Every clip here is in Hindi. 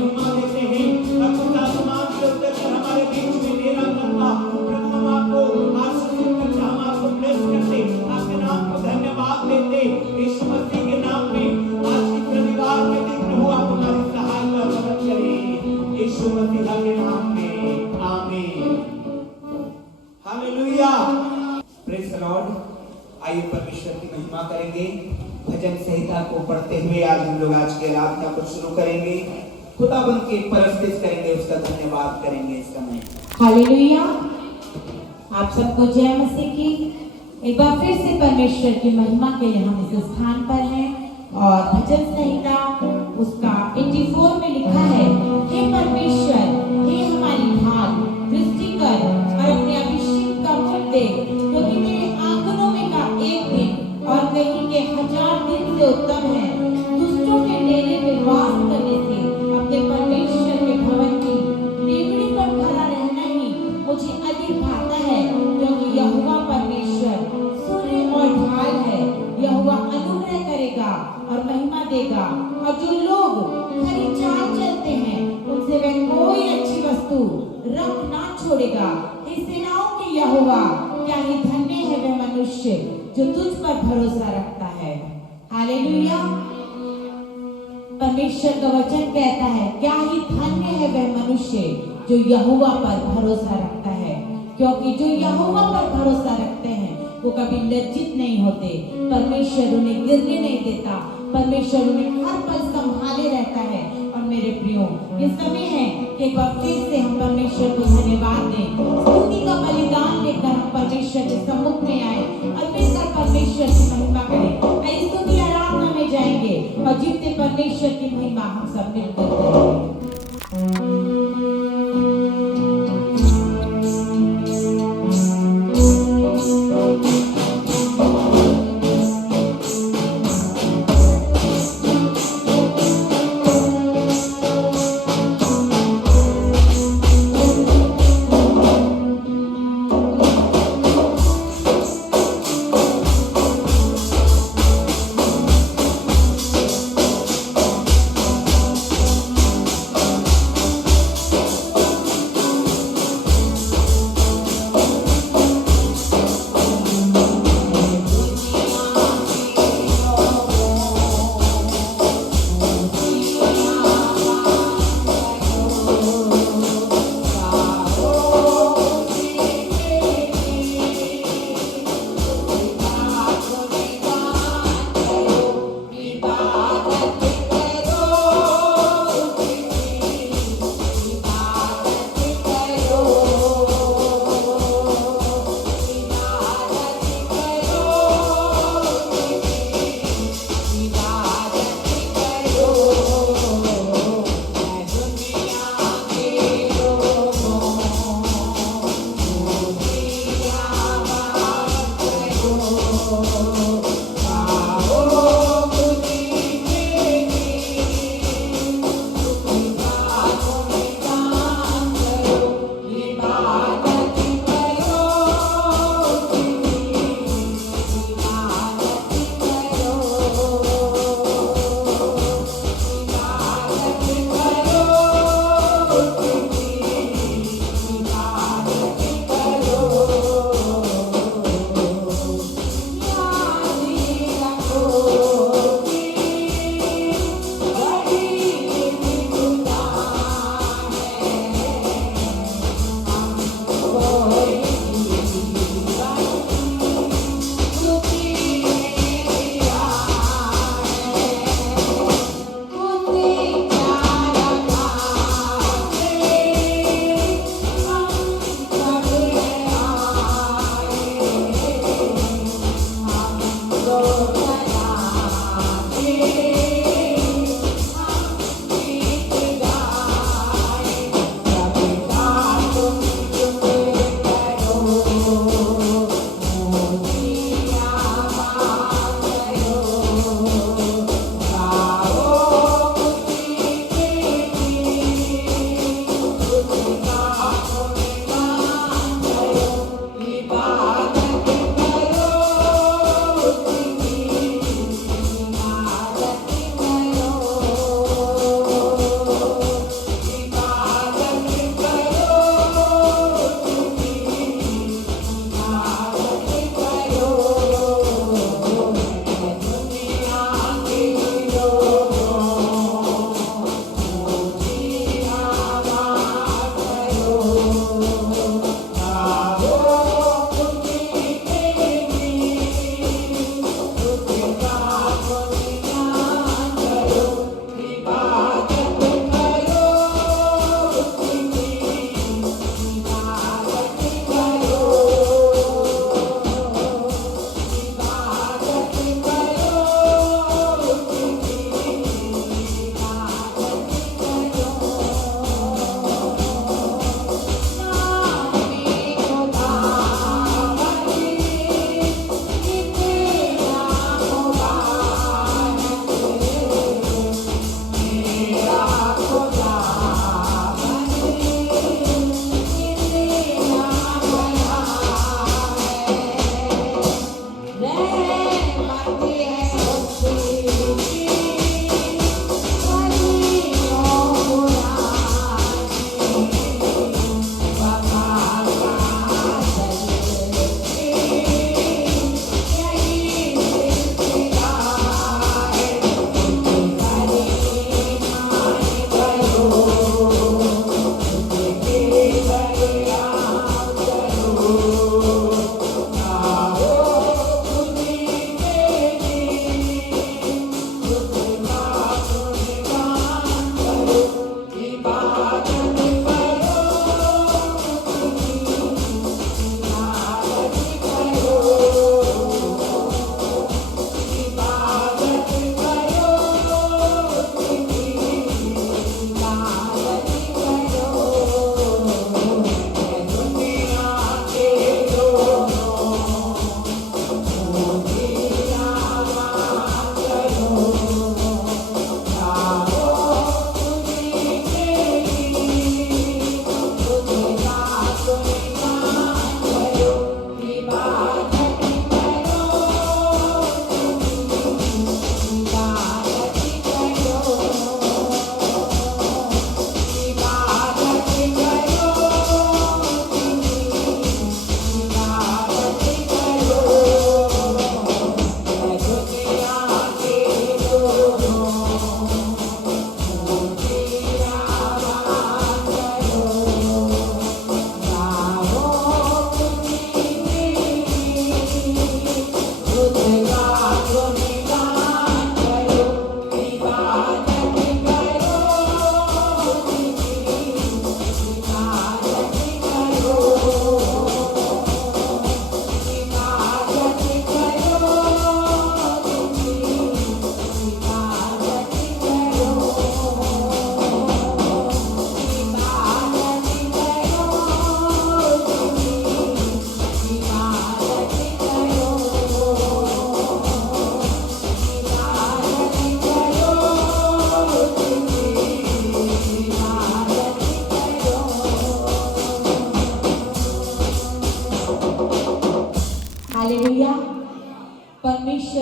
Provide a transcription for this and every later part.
महिमा देते हैं। अद्भुत आसमान से उतरकर हमारे बीच में डेरा करता प्रभु, हम आपको आशीषित करते, हम आपको ब्लेस करते, आपके नाम को धन्यवाद देते यीशु मसीह के नाम में। आज की रविवार के दिन प्रभु आप हमारी सहायता मदद करें यीशु मसीह के नाम में, आमीन। Hallelujah, praise the Lord. आइए परमेश्वर की महिमा करेंगे। भजन संहिता को पढ़ते हुए आज हम लोग आज की आराधना को शुरू करेंगे। खुदाबंद की परस्तिश करेंगे, उसका धन्यवाद करेंगे इस समय। हालेलुया, आप सबको जय मसीह की। एक बार फिर से परमेश्वर की महिमा के लिए हम इस स्थान पर हैं और भजन संहिता उसका 84 में लिखा है, हे परमेश्वर, हे हमारी ढाल, दृष्टि कर और अपने अभिषेक का मुख देख, क्योंकि तेरे आंगनों में का एक दिन और कहीं के 1000 दिन से उत्तम है। दुष्टों के डेरे में वास करने से अपने परमेश्वर के भवन की डेवड़ी पर खड़ा रहना ही मुझे अधिक भाता है, क्योंकि यहोवा परमेश्वर सूर्य और ढाल है। यहोवा अनुग्रह करेगा और महिमा देगा, और जो लोग खरी चाल चलते हैं उनसे वह कोई अच्छी वस्तु रख ना छोड़ेगा। हे सेनाओं के यहोवा, क्या ही धन्य है वह मनुष्य जो तुझ पर भरोसा रखता है। हालेलुया, परमेश्वर का वचन कहता है, क्या ही धन्य है वह मनुष्य जो यहोवा पर भरोसा रखता है, क्योंकि जो यहोवा पर भरोसा रखते हैं वो कभी लज्जित नहीं होते। परमेश्वर उन्हें गिरने नहीं देता, परमेश्वर उन्हें हर पल संभाले रहता है। और मेरे प्रियो, ये समय है कि एक बार फिर से हम परमेश्वर को धन्यवाद दें, स्तुति का बलिदान लेकर हम परमेश्वर के सम्मुख में आए और मिलकर परमेश्वर की महिमा करें। आइए स्तुति आराधना में जाएंगे और जीवते परमेश्वर की महिमा हम सब मिलकर करेंगे।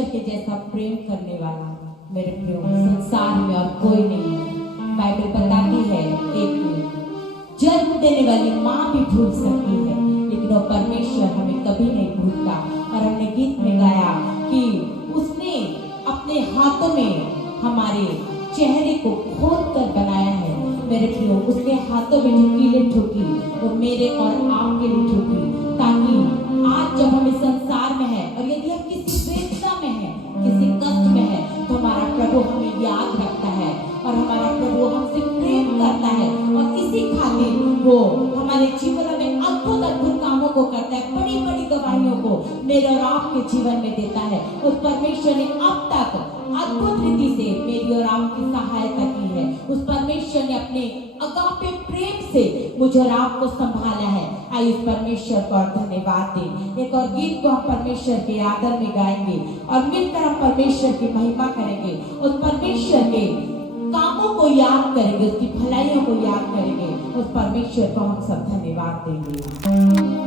के जैसा प्रेम करने वाला मेरे प्रियो संसार में और कोई नहीं है। बाइबल बताती है एक जन्म देने वाली माँ भी भूल सकती है, लेकिन वो परमेश्वर हमें कभी नहीं भूलता। और हमने गीत में गाया कि उसने अपने हाथों में हमारे चेहरे को खोद कर बनाया है। मेरे प्रियो उसके हाथों में जो कीलें ठोकी वो मेरे और आपके लिए ठोकी, ताकि आज जब हम इस संसार में है और यदि हम किसी वेदना में है, किसी कष्ट में है, तो हमारा प्रभु हमें याद रखता है और हमारा प्रभु हमसे प्रेम करता है। और इसी खातिर वो हमारे जीवन में अद्भुत अद्भुत कामों को करता है, बड़ी बड़ी गवाहियों को मेरे और आपके जीवन में देता है। उस परमेश्वर ने अब तक अद्भुत रीति से मेरी और आपकी सहायता की है। उस परमेश्वर ने अपने अगापे प्रेम से मुझे और आपको संभाला है। आइए उस परमेश्वर को धन्यवाद दें। एक और गीत को हम परमेश्वर के आदर में गाएंगे और मिलकर हम परमेश्वर की महिमा करेंगे। उस परमेश्वर के कामों को याद करेंगे, उसकी भलाइयों को याद करेंगे। उस परमेश्वर को हम सब धन्यवाद देंगे।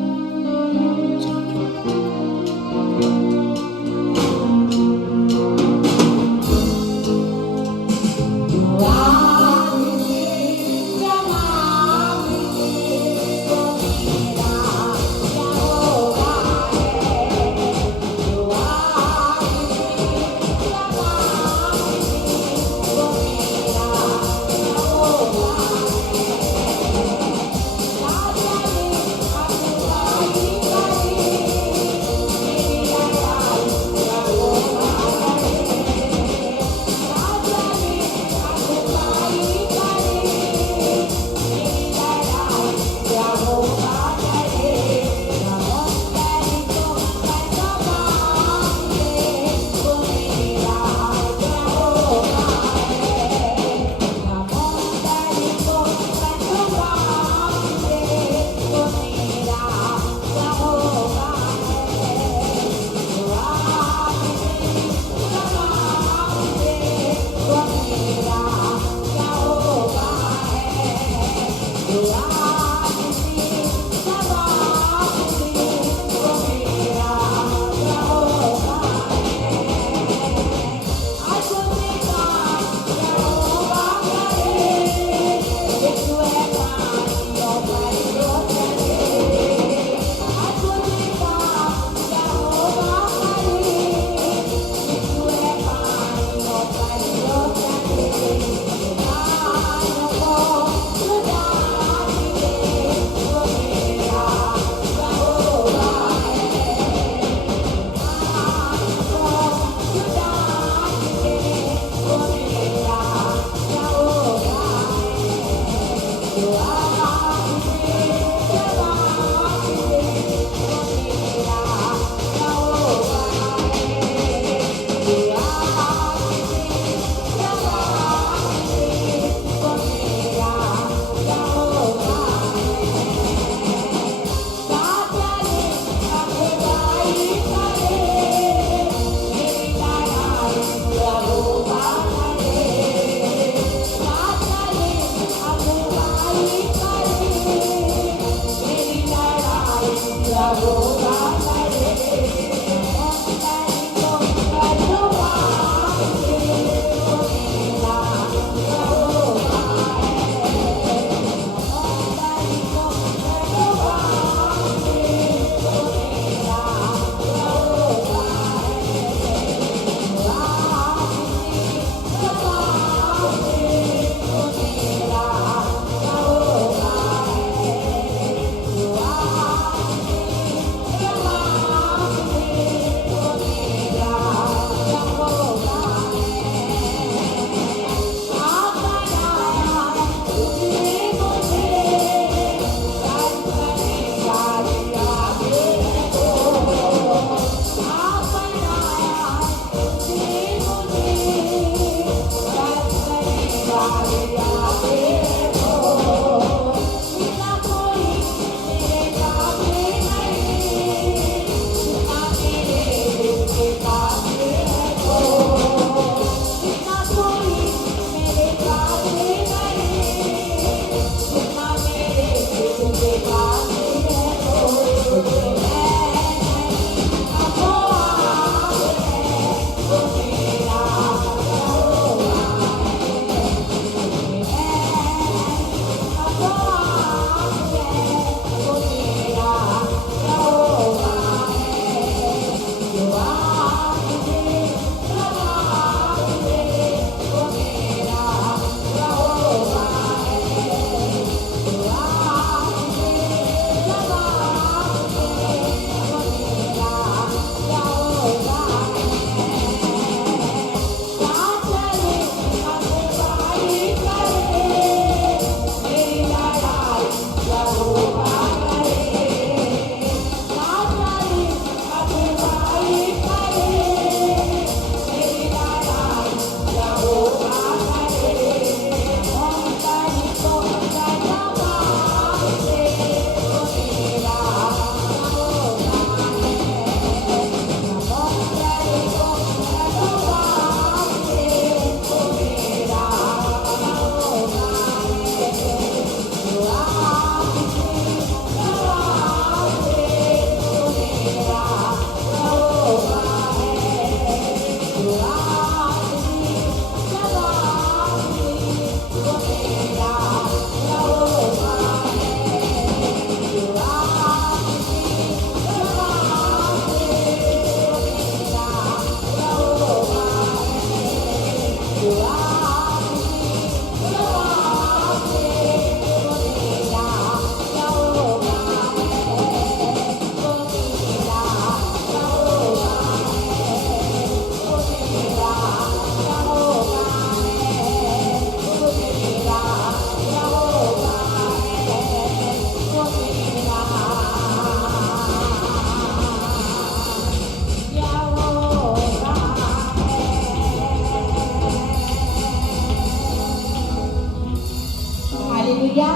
हालेलुया।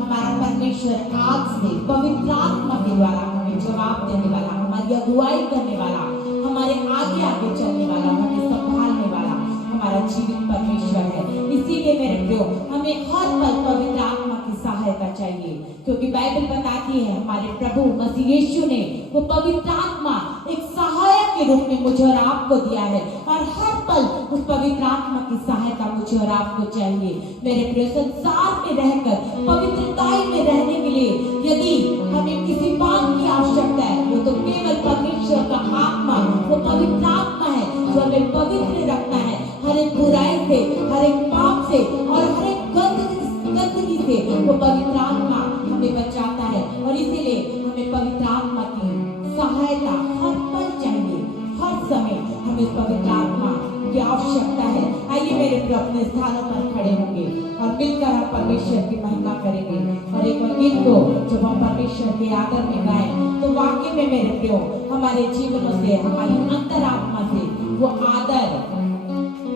हमारा परमेश्वर आज से पवित्र आत्मा के द्वारा हमें जवाब देने वाला, हमारी अगुवाई करने वाला, हमारे आगे आगे चलने वाला, हमें संभालने वाला हमारा जीवित परमेश्वर है। इसीलिए मेरे प्रियो, हमें हर पल पवित्र आत्मा की सहायता चाहिए, क्योंकि बाइबल बताती है हमारे प्रभु मसीह यीशु ने वो पवित्र आत्मा एक सहायक के रूप में मुझे और आपको दिया है, और हर पल उस पवित्र आत्मा की सहायता मुझे और आपको चाहिए। मेरे प्रिय, संसार में रहकर पवित्रताई में रहने के लिए यदि हमें किसी बात की आवश्यकता है, वो तो केवल परमेश्वर का आत्मा, वो पवित्र आत्मा है जो हमें पवित्र रखता है हर एक बुराई से, हर एक पाप से और हर एक गंदगी से। वो पवित्र आत्मा हमें बचाता है, और इसीलिए हमें पवित्र आत्मा की सहायता हर पल चाहिए, हर समय हमें पवित्र आत्मा की आवश्यकता है। आइए मेरे प्रिय, अपने स्थानों पर खड़े होंगे और मिलकर हम परमेश्वर की महिमा करेंगे। और एक गीत को जब हम परमेश्वर के आदर में गाएं, तो वाकई में मेरे प्रियो, हमारे जीवनों से, हमारी अंतरात्मा से वो आदर,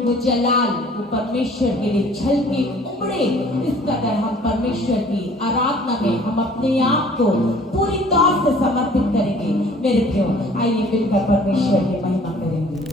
वो जलाल, वो परमेश्वर के लिए छलके उमड़े। इस कदर हम परमेश्वर की आराधना में हम अपने आप को पूरी तौर से समर्पित करेंगे। मेरे प्रियो, आइए मिलकर परमेश्वर की महिमा करेंगे।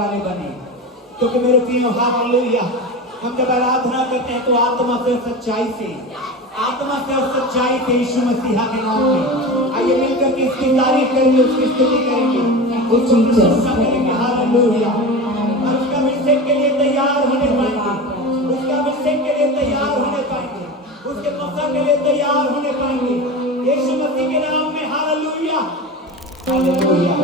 वाले बने। क्योंकि मेरे प्रियो हालेलुया, हम जब आराधना करते हैं तो आत्मा से सच्चाई से यीशु मसीहा के नाम में आइए मिलकर के इसकी तारीफ करेंगे, उसकी स्तुति करेंगे, उसको प्रशंसा करेंगे। हालेलुया। और उसका अभिषेक के लिए तैयार होने पाएंगे, उसका अभिषेक के लिए तैयार होने पाएंगे, उसके मौका के लिए तैयार होने पाएंगे यीशु मसीह के नाम में। Hallelujah hallelujah.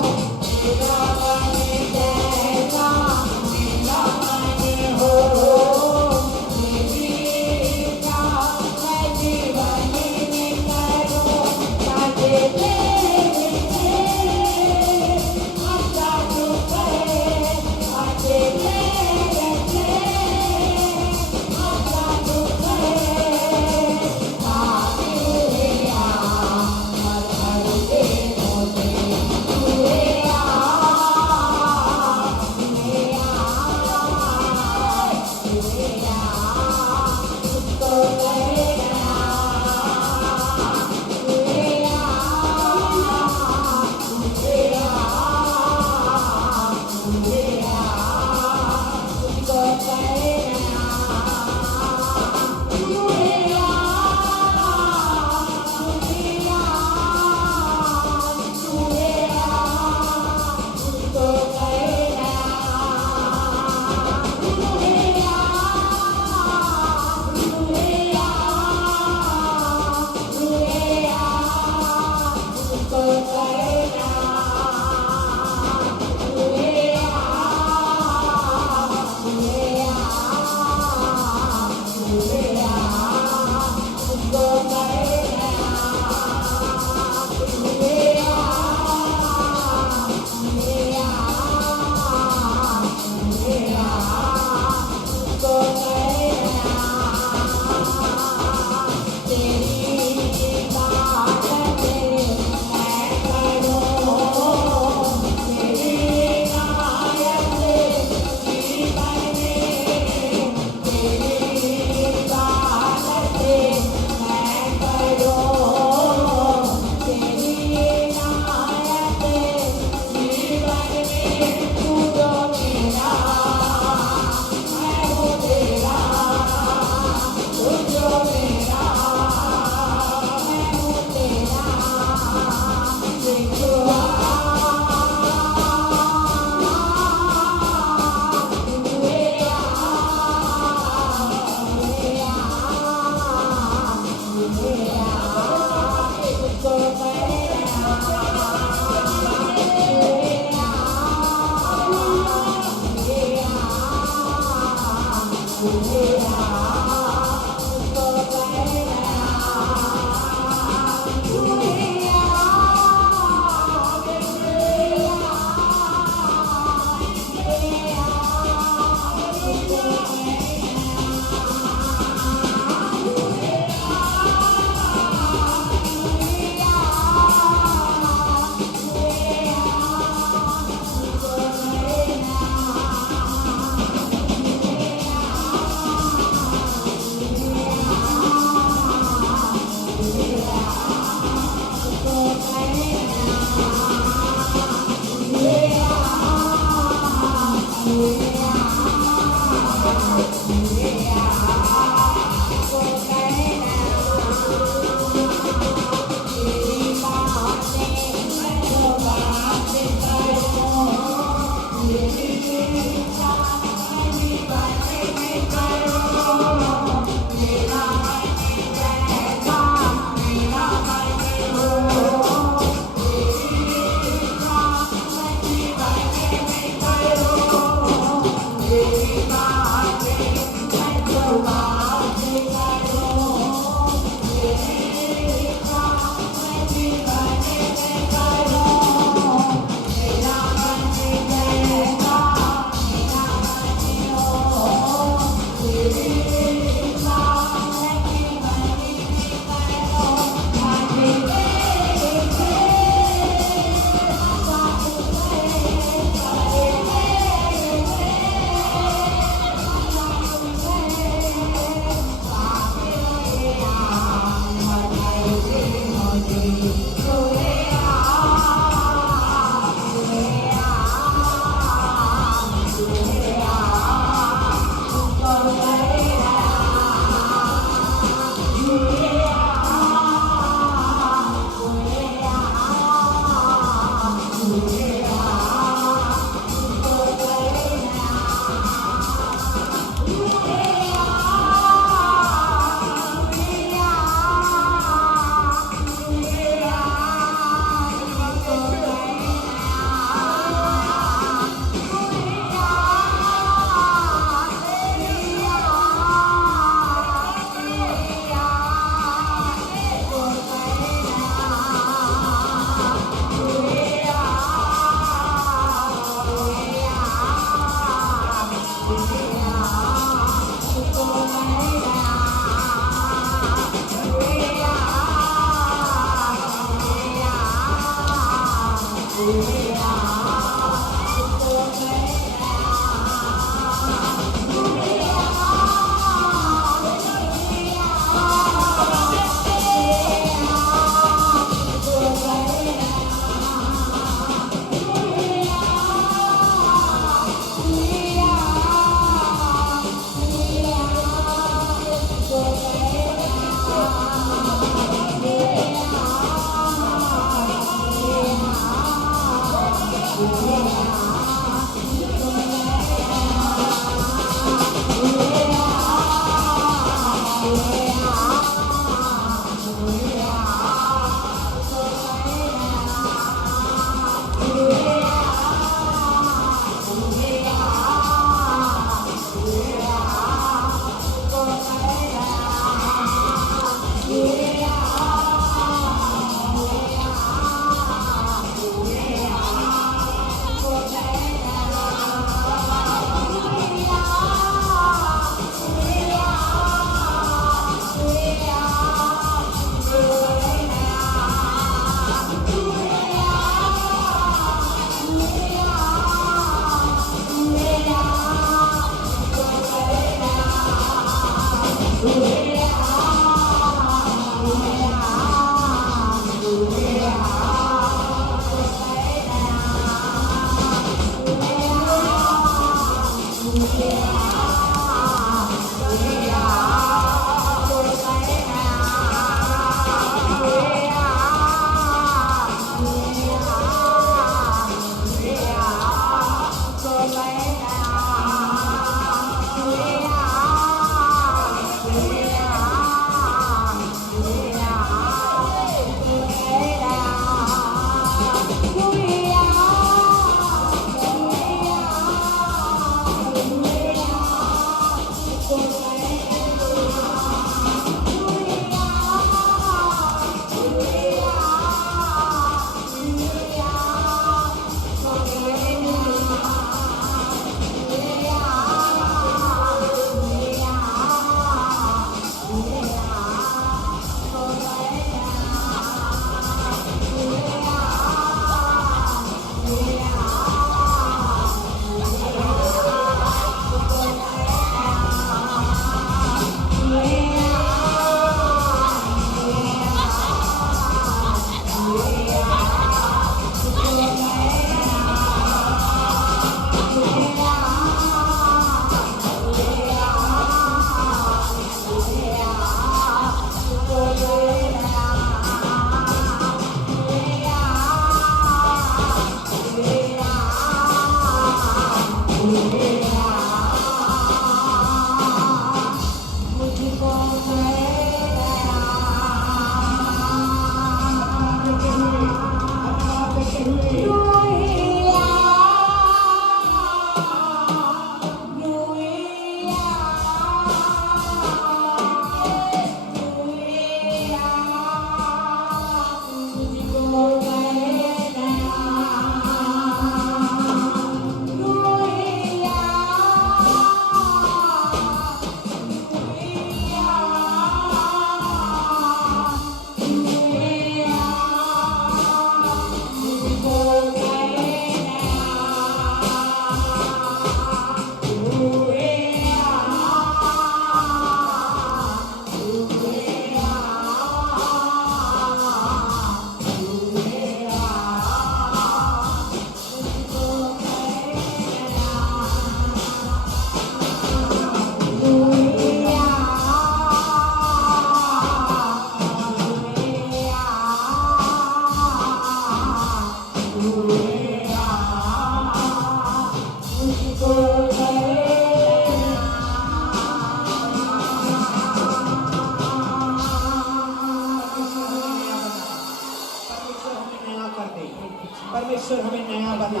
परमेश्वर हमें नया बना।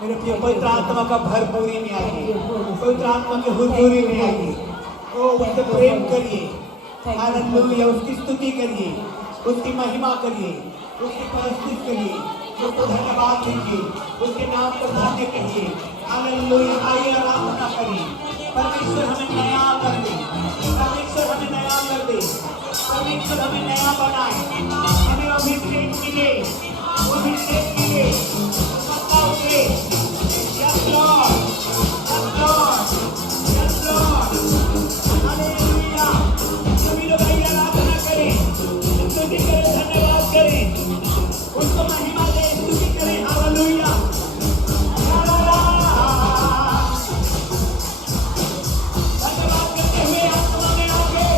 मेरे प्रिय, पवित्र आत्मा का भरपूरी में आइए, पवित्र आत्मा की हुजूरी में आइए। ओ उससे प्रेम करिए, हालेलुया, उसकी स्तुति करिए, उसकी महिमा करिए, उसकी प्रस्तुति करिए, उसको धन्यवाद दीजिए, उसके नाम को धन्य कहिए। हालेलुया, आइए आराधना करिए। परमेश्वर हमें नया कर दे, परमेश्वर हमें नया कर दे, परमेश्वर हमें नया बनाए, हमें अभिषेक मिले, अभिषेक मिले, पक्का उतरे। Yes Lord, yes Lord, yes Lord, hallelujah. सभी लोग आइए आराधना करें, स्तुति करें, धन्यवाद करें, उसको महिमा दें, स्तुति करें। हालेलुया, धन्यवाद करते हुए आत्मा में आके,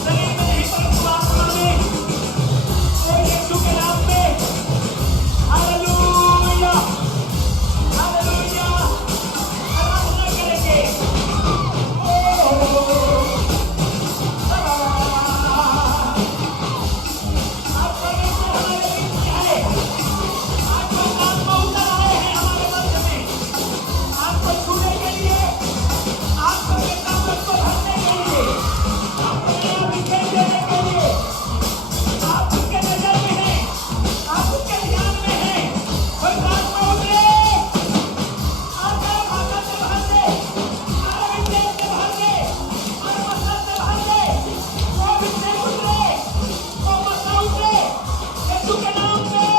शरीर में नहीं परंतु आत्मा में, और यीशु के नाम में, हालेलुया, हालेलुया, आराधना करेंगे। आज परमेश्वर हमारे बीच में है, आज आत्मा उतर आए हैं हमारे मध्य में, आपको छूने के लिए, आपको के ताकत को भरने के लिए, आपको नया अभिषेक देने के लिए। आप उसके नजर में हैं, आप उसके ध्यान में हैं। कोई बात में उतरे, आकर भाषा से भर दे, और अभिषेक से भर दे, और मसा से भर दे। वो अभिषेक उतरे, वो मसा उतरे, यीशु के नाम में।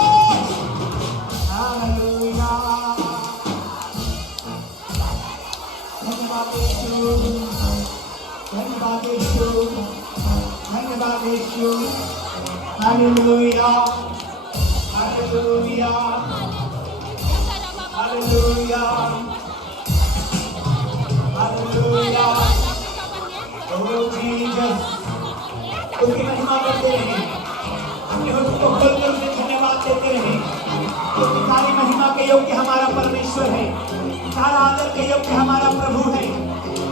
हालेलुया, धन्यवाद यीशु, धन्यवाद यीशु, धन्यवाद यीशु। हालेलुया, हालेलुया, हालेलुया, उसकी महिमा करते रहें, अपने होठों को खोलकर उसे धन्यवाद देते रहें। उसकी सारी महिमा के योग्य हमारा परमेश्वर है, सारा आदर के योग्य हमारा प्रभु है।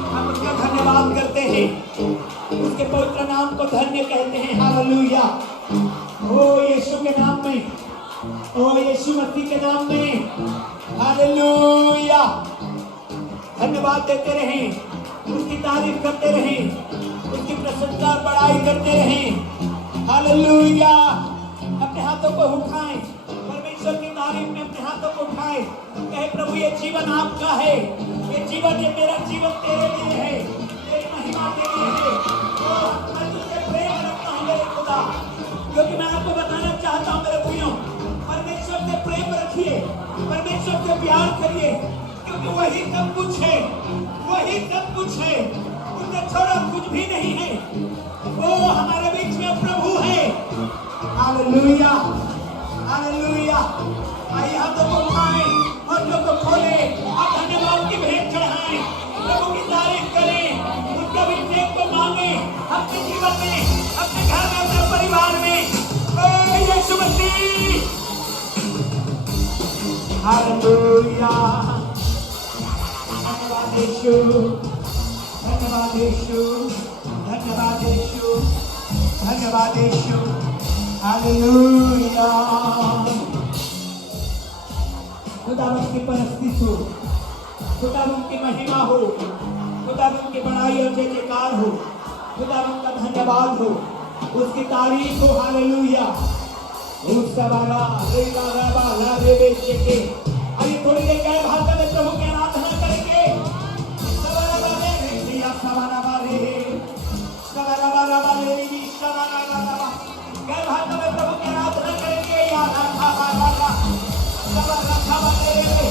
हम उसका धन्यवाद करते हैं, उसके पवित्र नाम को धन्य कहते हैं। हालेलुया। ओ यीशु के नाम में, ओ यीशु मसीह के नाम में हालेलुया। धन्यवाद देते रहें, उसकी तारीफ करते रहें, उसकी प्रशंसा और बड़ाई करते रहें। हालेलुया। अपने हाथों को उठाएं, परमेश्वर की तारीफ में अपने हाथों को उठाएं, कहे प्रभु ये जीवन आपका है, ये जीवन, ये मेरा जीवन तेरे लिए है, तेरी महिमा के लिए है। और मैं तुझसे प्रेम रखता हूँ मेरे खुदा, क्योंकि मैं आपको बताना चाहता हूँ मेरे प्रियो, परमेश्वर से प्रेम रखिए, परमेश्वर से प्यार करिए, क्योंकि वही सब कुछ है, वही सब कुछ है, उसने छोड़ा कुछ भी नहीं है। वो हमारे बीच में प्रभु है। Hallelujah, hallelujah. आइए हाथों को उठाएं, हाथों को खोलें और धन्यवाद की भेंट चढ़ाएं, प्रभु की तारीफ करें, उसके अभिषेक को मांगें अपने जीवन में, अपने घर में, अपने परिवार में। ओ यीशु मसीह, हालेलुया। धन्यवाद यीशु, धन्यवाद यीशु, धन्यवाद यीशु, धन्यवाद यीशु। हालेलुया। खुदावंद की परस्ती हो, खुदावंद की महिमा हो, खुदावंद की बड़ाई और जय जयकार हो, खुदावंद का धन्यवाद हो, उसकी तारीफ हो। हालेलुया। उस सवारा रेगा रबा ला रेबे चेके। अभी थोड़ी देर गए भाषा में प्रभु की आराधना करेंगे। सवारा बारे रेगा सवारा बारे, सवारा बारा बारे री सवारा बारा। गए भाषा में प्रभु की आराधना करेंगे। या राखा बारा, सवारा राखा बारे रे,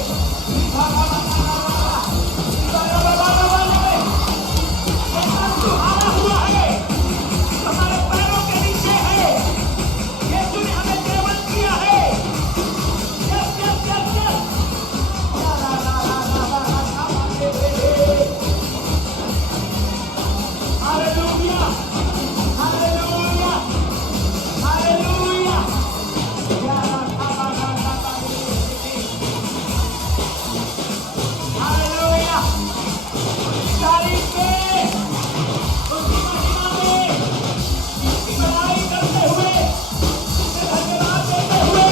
सवारा बारा, सवारा बारा बारे। ये सुहाना हुआ है, हमारे पैरों के नीचे है। यीशु ने हमें जीवन दिया है। Yes yes yes yes. ला ला ला ला ला ला हालेलुया, हालेलुया, हालेलुया। या ला ला ला ला ला हालेलुया। तारीफ में, उसकी महिमा में, उसकी बड़ाई करते हुए, उसे धन्यवाद देते हुए।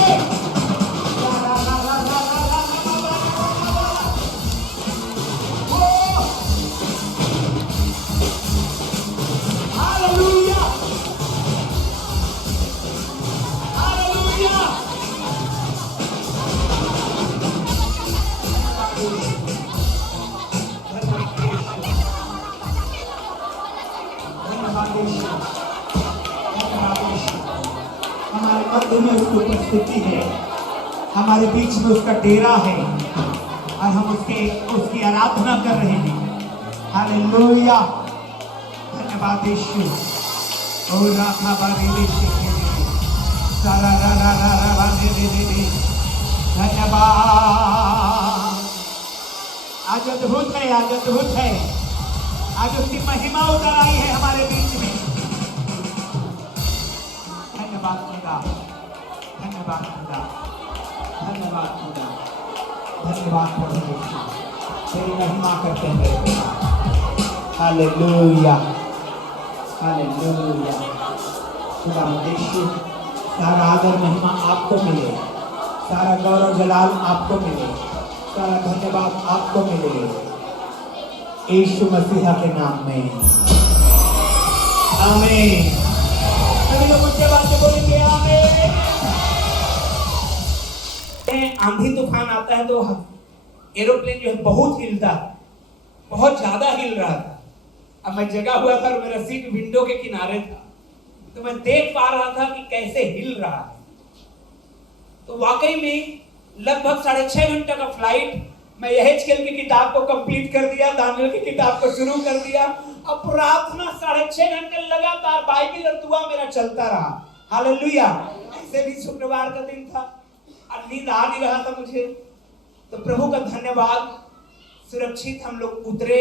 ला ला ला ला ला ला ला ला ला ला ला ला। ओ हालेलुया, हालेलुया। धन्यवाद यीशु, धन्यवाद यीशु। हमारे मध्य में उसकी उपस्थिति है, हमारे बीच में उसका डेरा है और हम उसकी आराधना कर रहे हैं। हालेलुया। धन्यवाद यीशु। ओ राखा बारे रे शेके रे, सारा रा रा रा रा रा रे रे रे रे। धन्यवाद। आज अद्भुत है, आज अद्भुत है, आज उसकी महिमा उतर आई है हमारे बीच में। धन्यवाद खुदा, धन्यवाद खुदा, धन्यवाद खुदा, धन्यवाद प्रभु यीशु। तेरी महिमा करते हैं। Hallelujah, hallelujah. खुदा यीशु, सारा आदर महिमा आपको मिले, सारा गौरव जलाल आपको मिले, सारा धन्यवाद आपको मिले, यीशु मसीहा के नाम में आमीन। सभी लोग ऊंचे आवाज से बोलेंगे आमीन। आंधी तूफान आता है तो एरोप्लेन जो है बहुत हिलता है, बहुत ज्यादा हिल रहा था। अब मैं जगा हुआ था और मेरा सीट विंडो के किनारे था, तो मैं देख पा रहा था कि कैसे हिल रहा है। तो वाकई में लगभग 6.5 घंटे का फ्लाइट, मैं यहेजकेल की किताब को कंप्लीट कर दिया, दानियल की किताब को शुरू कर दिया। अब प्रार्थना 6.5 घंटे लगातार बाइबल और दुआ मेरा चलता रहा। हालेलुया। ऐसे भी शुक्रवार का दिन था और नींद आ नहीं रहा था मुझे, तो प्रभु का धन्यवाद, सुरक्षित हम लोग उतरे।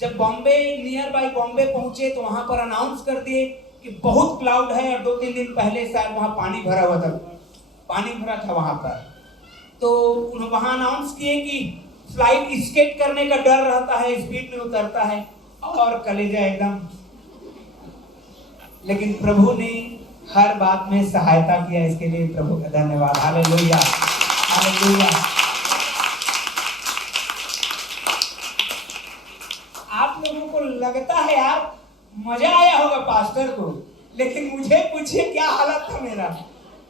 जब बॉम्बे, नियर बाय बॉम्बे पहुंचे तो वहां पर अनाउंस कर दिए कि बहुत क्लाउड है और 2-3 दिन पहले शायद वहां पानी भरा हुआ था, पानी भरा था वहां पर। तो वहां अनाउंस किए कि फ्लाइट स्केट करने का डर रहता है, स्पीड में उतरता है और कलेजा एकदम। लेकिन प्रभु ने हर बात में सहायता किया, इसके लिए प्रभु का धन्यवाद। Hallelujah, hallelujah. आप लोगों को लगता है यार मजा आया होगा पास्टर को, लेकिन मुझे पूछिए क्या हालत था मेरा।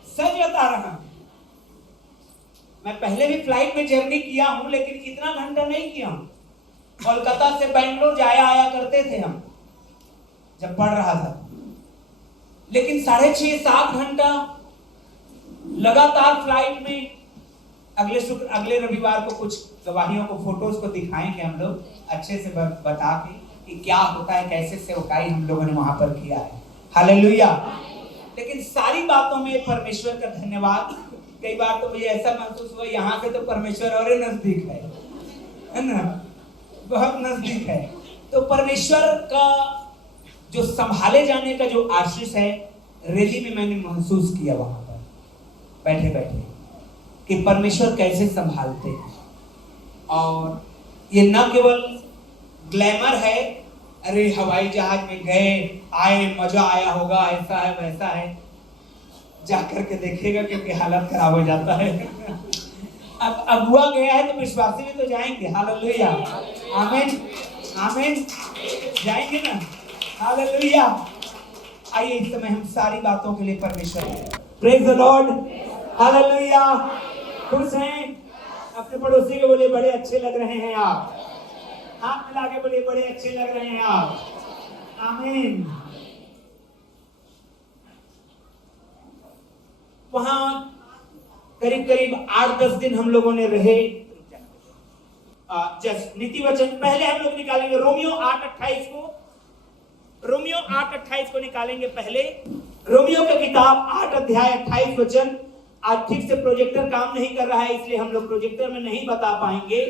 सच बता रहा हूं, मैं पहले भी फ्लाइट में जर्नी किया हूं, लेकिन इतना घंटा नहीं किया हूं। कोलकाता से बेंगलोर जाया आया करते थे हम जब पढ़ रहा था, लेकिन 6.5-7 घंटा लगातार फ्लाइट में। अगले रविवार को कुछ गवाहियों को, फोटोज को दिखाएंगे हम लोग अच्छे से बता के कि क्या होता है, कैसे सेवकाई हम लोगों ने वहां पर किया है। हालेलुया। लेकिन सारी बातों में परमेश्वर का धन्यवाद। कई बार तो मुझे ऐसा महसूस हुआ यहाँ से तो परमेश्वर और नजदीक है ना, बहुत नजदीक है। तो परमेश्वर का जो संभाले जाने का जो आशीष है, रैली में मैंने महसूस किया वहां पर बैठे बैठे कि परमेश्वर कैसे संभालते हैं। और ये न केवल ग्लैमर है, अरे हवाई जहाज में गए आए मजा आया होगा, ऐसा है वैसा है, जाकर के देखेगा क्योंकि हालत खराब हो जाता है। अब अगुआ गया है तो विश्वासी भी तो जाएंगे। हालेलुया, आमीन, आमीन, जाएंगे ना। हालेलुया। आइए इस समय हम सारी बातों के लिए परमेश्वर, प्रेज द लॉर्ड, हालेलुया। खुश हैं? अपने पड़ोसी को बोले बड़े अच्छे लग रहे हैं आप, हाथ मिला के बोले बड़े अच्छे लग रहे हैं आप। आमीन। वहां करीब करीब 8-10 दिन हम लोगों ने रहे। जस्ट नीति वचन पहले हम लोग निकालेंगे रोमियो 8:28 को, रोमियो 8:28 को निकालेंगे पहले। रोमियो की किताब 8 अध्याय 28 वचन। आज ठीक से प्रोजेक्टर काम नहीं कर रहा है, इसलिए हम लोग प्रोजेक्टर में नहीं बता पाएंगे।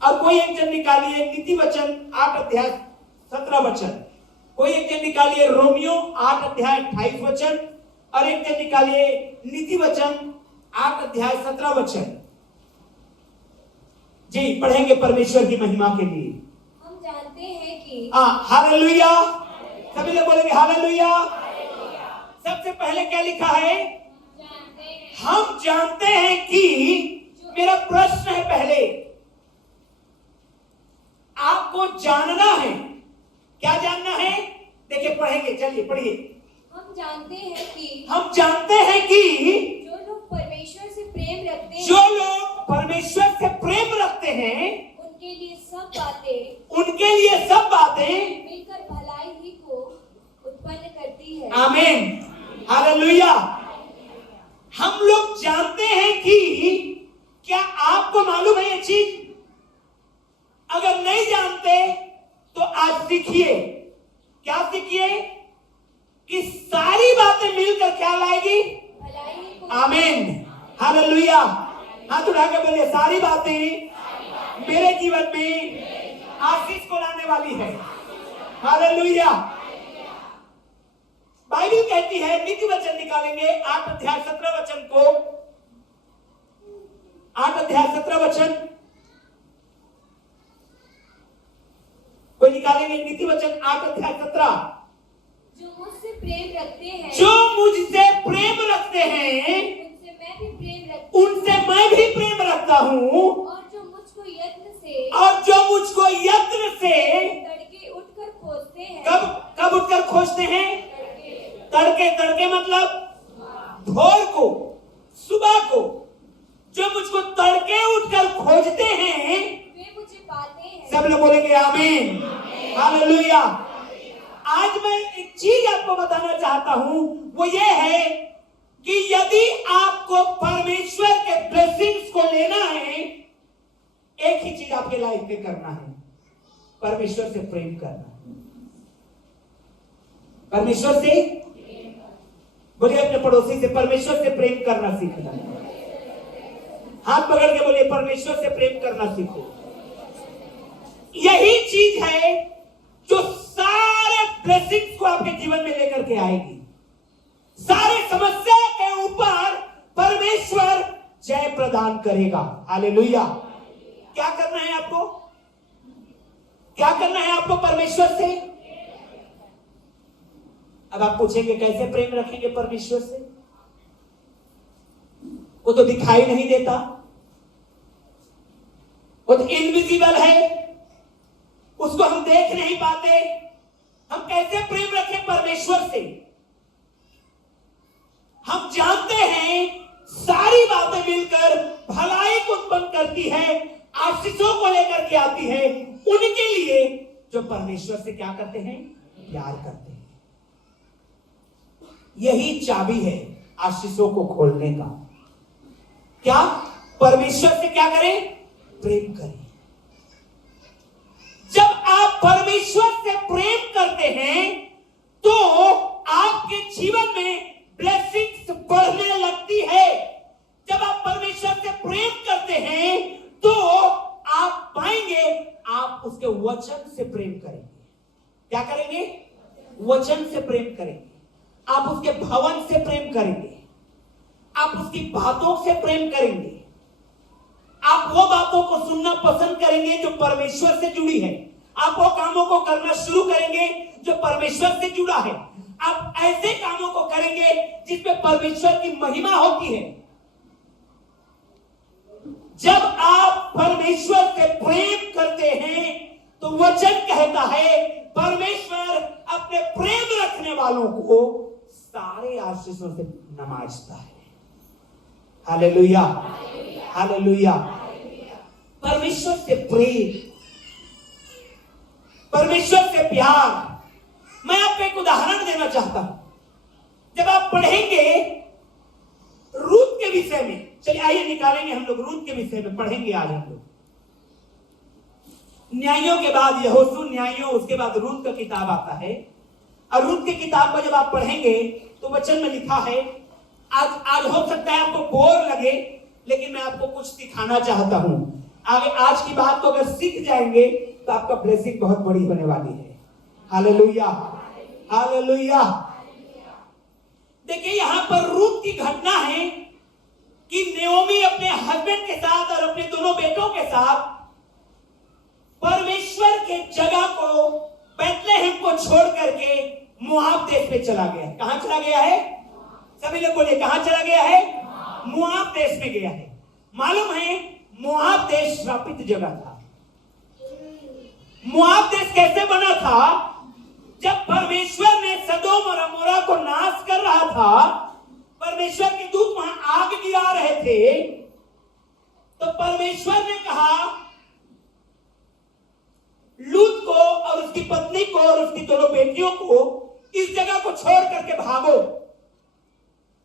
अब कोई एक जन निकालिए नीति वचन 8 अध्याय 17 वचन। कोई एक जन निकालिए रोमियो 8 अध्याय 28 वचन, और एक जन निकालिए नीति वचन 8 अध्याय 17 वचन। जी पढ़ेंगे परमेश्वर की महिमा के लिए। हम जानते हैं कि हालेलुया। सभी लोग बोलेंगे हालेलुया। सबसे पहले क्या लिखा है? हम जानते हैं कि, मेरा प्रश्न है पहले, आपको जानना है। क्या जानना है? देखिए पढ़ेंगे, चलिए पढ़िए। हम जानते हैं कि, हम जानते हैं कि जो लोग परमेश्वर से प्रेम रखते हैं, जो लोग परमेश्वर से प्रेम रखते हैं, उनके लिए सब बातें मिलकर भलाई ही को उत्पन्न करती है। आमीन, हालेलुया। हम लोग जानते हैं कि, क्या आपको मालूम है ये चीज? अगर नहीं जानते तो आज सीखिए। क्या सीखिए? कि सारी बातें मिलकर क्या लाएगी? भलाई ही को। आमीन, हालेलुया। हाथ उठा के बोलिए सारी बातें मेरे जीवन में आशीष को लाने वाली है। हालेलुया। बाइबल कहती है, नीति वचन निकालेंगे 8 अध्याय 17 वचन को, 8 अध्याय 17 वचन। कोई निकालेंगे नीति वचन 8 अध्याय 17। जो मुझसे प्रेम रखते हैं, जो मुझसे प्रेम रखते हैं, उनसे मैं भी प्रेम रखता हूँ। उनसे मैं भी प्रेम रखता हूँ। और जो मुझको यत्न से तड़के उठकर खोजते हैं। कब उठकर खोजते हैं? तड़के मतलब भोर को, सुबह को। जो मुझको तड़के उठकर खोजते हैं, वे मुझे पाते हैं। सब लोग बोलेंगे आमीन, हालेलुया। आज मैं एक चीज आपको बताना चाहता हूं, वो ये है कि यदि आपको परमेश्वर के ब्लेसिंग्स को लेना है, एक ही चीज आपके लाइफ में करना है, परमेश्वर से प्रेम करना। परमेश्वर से बोलिए, अपने पड़ोसी से परमेश्वर से प्रेम करना सीखना। हाथ पकड़ के बोलिए परमेश्वर से प्रेम करना सीखो। यही चीज है जो सारे ब्लेसिंग्स को आपके जीवन में लेकर के आएगी। सारे समस्या के ऊपर परमेश्वर जय प्रदान करेगा। हालेलुया। क्या करना है आपको? क्या करना है आपको परमेश्वर से? अब आप पूछेंगे कैसे प्रेम रखेंगे परमेश्वर से? वो तो दिखाई नहीं देता, वो तो इनविजिबल है, उसको हम देख नहीं पाते। हम कैसे प्रेम रखें परमेश्वर से? हम जानते हैं सारी बातें मिलकर भलाई को उत्पन्न करती है, आशीषों को लेकर के आती है उनके लिए जो परमेश्वर से क्या करते हैं? प्यार करते हैं। यही चाबी है आशीषों को खोलने का। क्या? परमेश्वर से क्या करें? प्रेम करें। जब आप परमेश्वर से प्रेम करते हैं तो आपके जीवन में ब्लेसिंग्स बढ़ने लगती है। जब आप परमेश्वर से प्रेम करते हैं तो आप पाएंगे, आप उसके वचन से प्रेम करेंगे। क्या करेंगे? वचन से प्रेम करेंगे। आप उसके भवन से प्रेम करेंगे, आप उसकी बातों से प्रेम करेंगे, आप वो बातों को सुनना पसंद करेंगे जो परमेश्वर से जुड़ी है। आप वो कामों को करना शुरू करेंगे जो परमेश्वर से जुड़ा है। आप ऐसे कामों को करेंगे जिसमें परमेश्वर की महिमा होती है। जब आप परमेश्वर से प्रेम करते हैं तो वचन कहता है परमेश्वर अपने प्रेम रखने वालों को सारे आशीषों से नवाजता है। Hallelujah, hallelujah. परमेश्वर से प्रेम, परमेश्वर से प्यार। मैं आपको एक उदाहरण देना चाहता हूं। जब आप पढ़ेंगे रूत के विषय में, चलिए आइए निकालेंगे हम लोग रूत के विषय में पढ़ेंगे आज हम लोग। न्यायों के बाद यहोशू, न्यायों, उसके बाद रूत का किताब आता है। और रूत की किताब में जब आप पढ़ेंगे तो वचन में लिखा है, आज हो सकता है आपको बोर लगे, लेकिन मैं आपको कुछ सिखाना चाहता हूं। आगे आज की बात को अगर सीख जाएंगे तो आपका ब्लेसिंग बहुत बड़ी होने वाली है। Hallelujah, hallelujah. देखिए यहां पर रूत की घटना है कि नयोमी अपने हस्बैंड के साथ और अपने दोनों बेटों के साथ परमेश्वर के जगह को, बैतलहम को छोड़ करके मोआब देश पे चला गया है। कहां चला गया है? सभी लोग बोले कहां चला गया है? मोआब देश में गया है। मालूम है मोआब देश श्रापित जगह था। मोआब देश कैसे बना था? जब परमेश्वर ने सदोम और अमोरा को नाश कर रहा था, परमेश्वर के दूत वहां आग गिरा रहे थे, तो परमेश्वर ने कहा लूत को और उसकी पत्नी को और उसकी दोनों बेटियों को इस जगह को छोड़ करके भागो।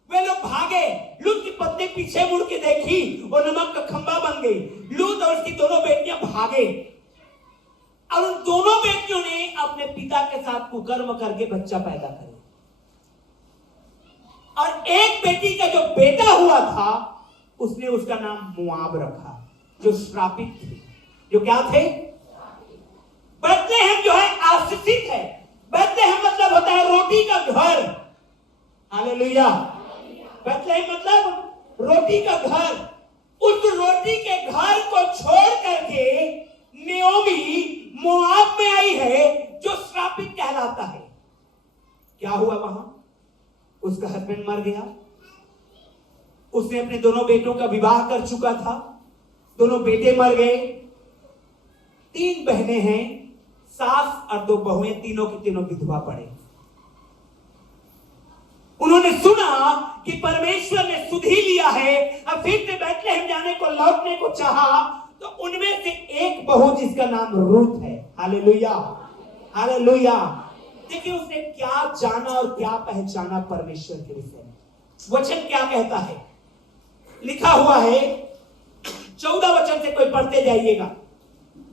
वे लोग भागे। लूत की पत्नी पीछे मुड़ के देखी, वो नमक का खंबा बन गई। लूत और उसकी दोनों बेटियां भागे और उन दोनों बेटियों ने अपने पिता के साथ कुकर्म करके बच्चा पैदा करे। और एक बेटी का जो बेटा हुआ था उसने उसका नाम मोआब रखा, जो श्रापित थे। जो क्या थे? बैतलहम जो है आशीषित है। बैतलहम मतलब होता है रोटी का घर। हालेलुया। बैतलहम मतलब रोटी का घर। उस रोटी के घर को छोड़ करके नयोमी मोआब में आई है, जो श्रापित कहलाता है। क्या हुआ वहां? उसका हस्बैंड मर गया। उसने अपने दोनों बेटों का विवाह कर चुका था, दोनों बेटे मर गए। 3 बहनें हैं, सास और 2 बहुएं, तीनों की तीनों विधवा पड़े। उन्होंने सुना कि परमेश्वर ने सुध ही लिया है, अब फिर से बैतलहम जाने को, लौटने को चाहा, तो उनमें से एक बहू जिसका नाम रूत है। Hallelujah, hallelujah. देखिए उसने क्या जाना और क्या पहचाना परमेश्वर के विषय में। वचन क्या कहता है? लिखा हुआ है 14 वचन से, कोई पढ़ते जाइएगा।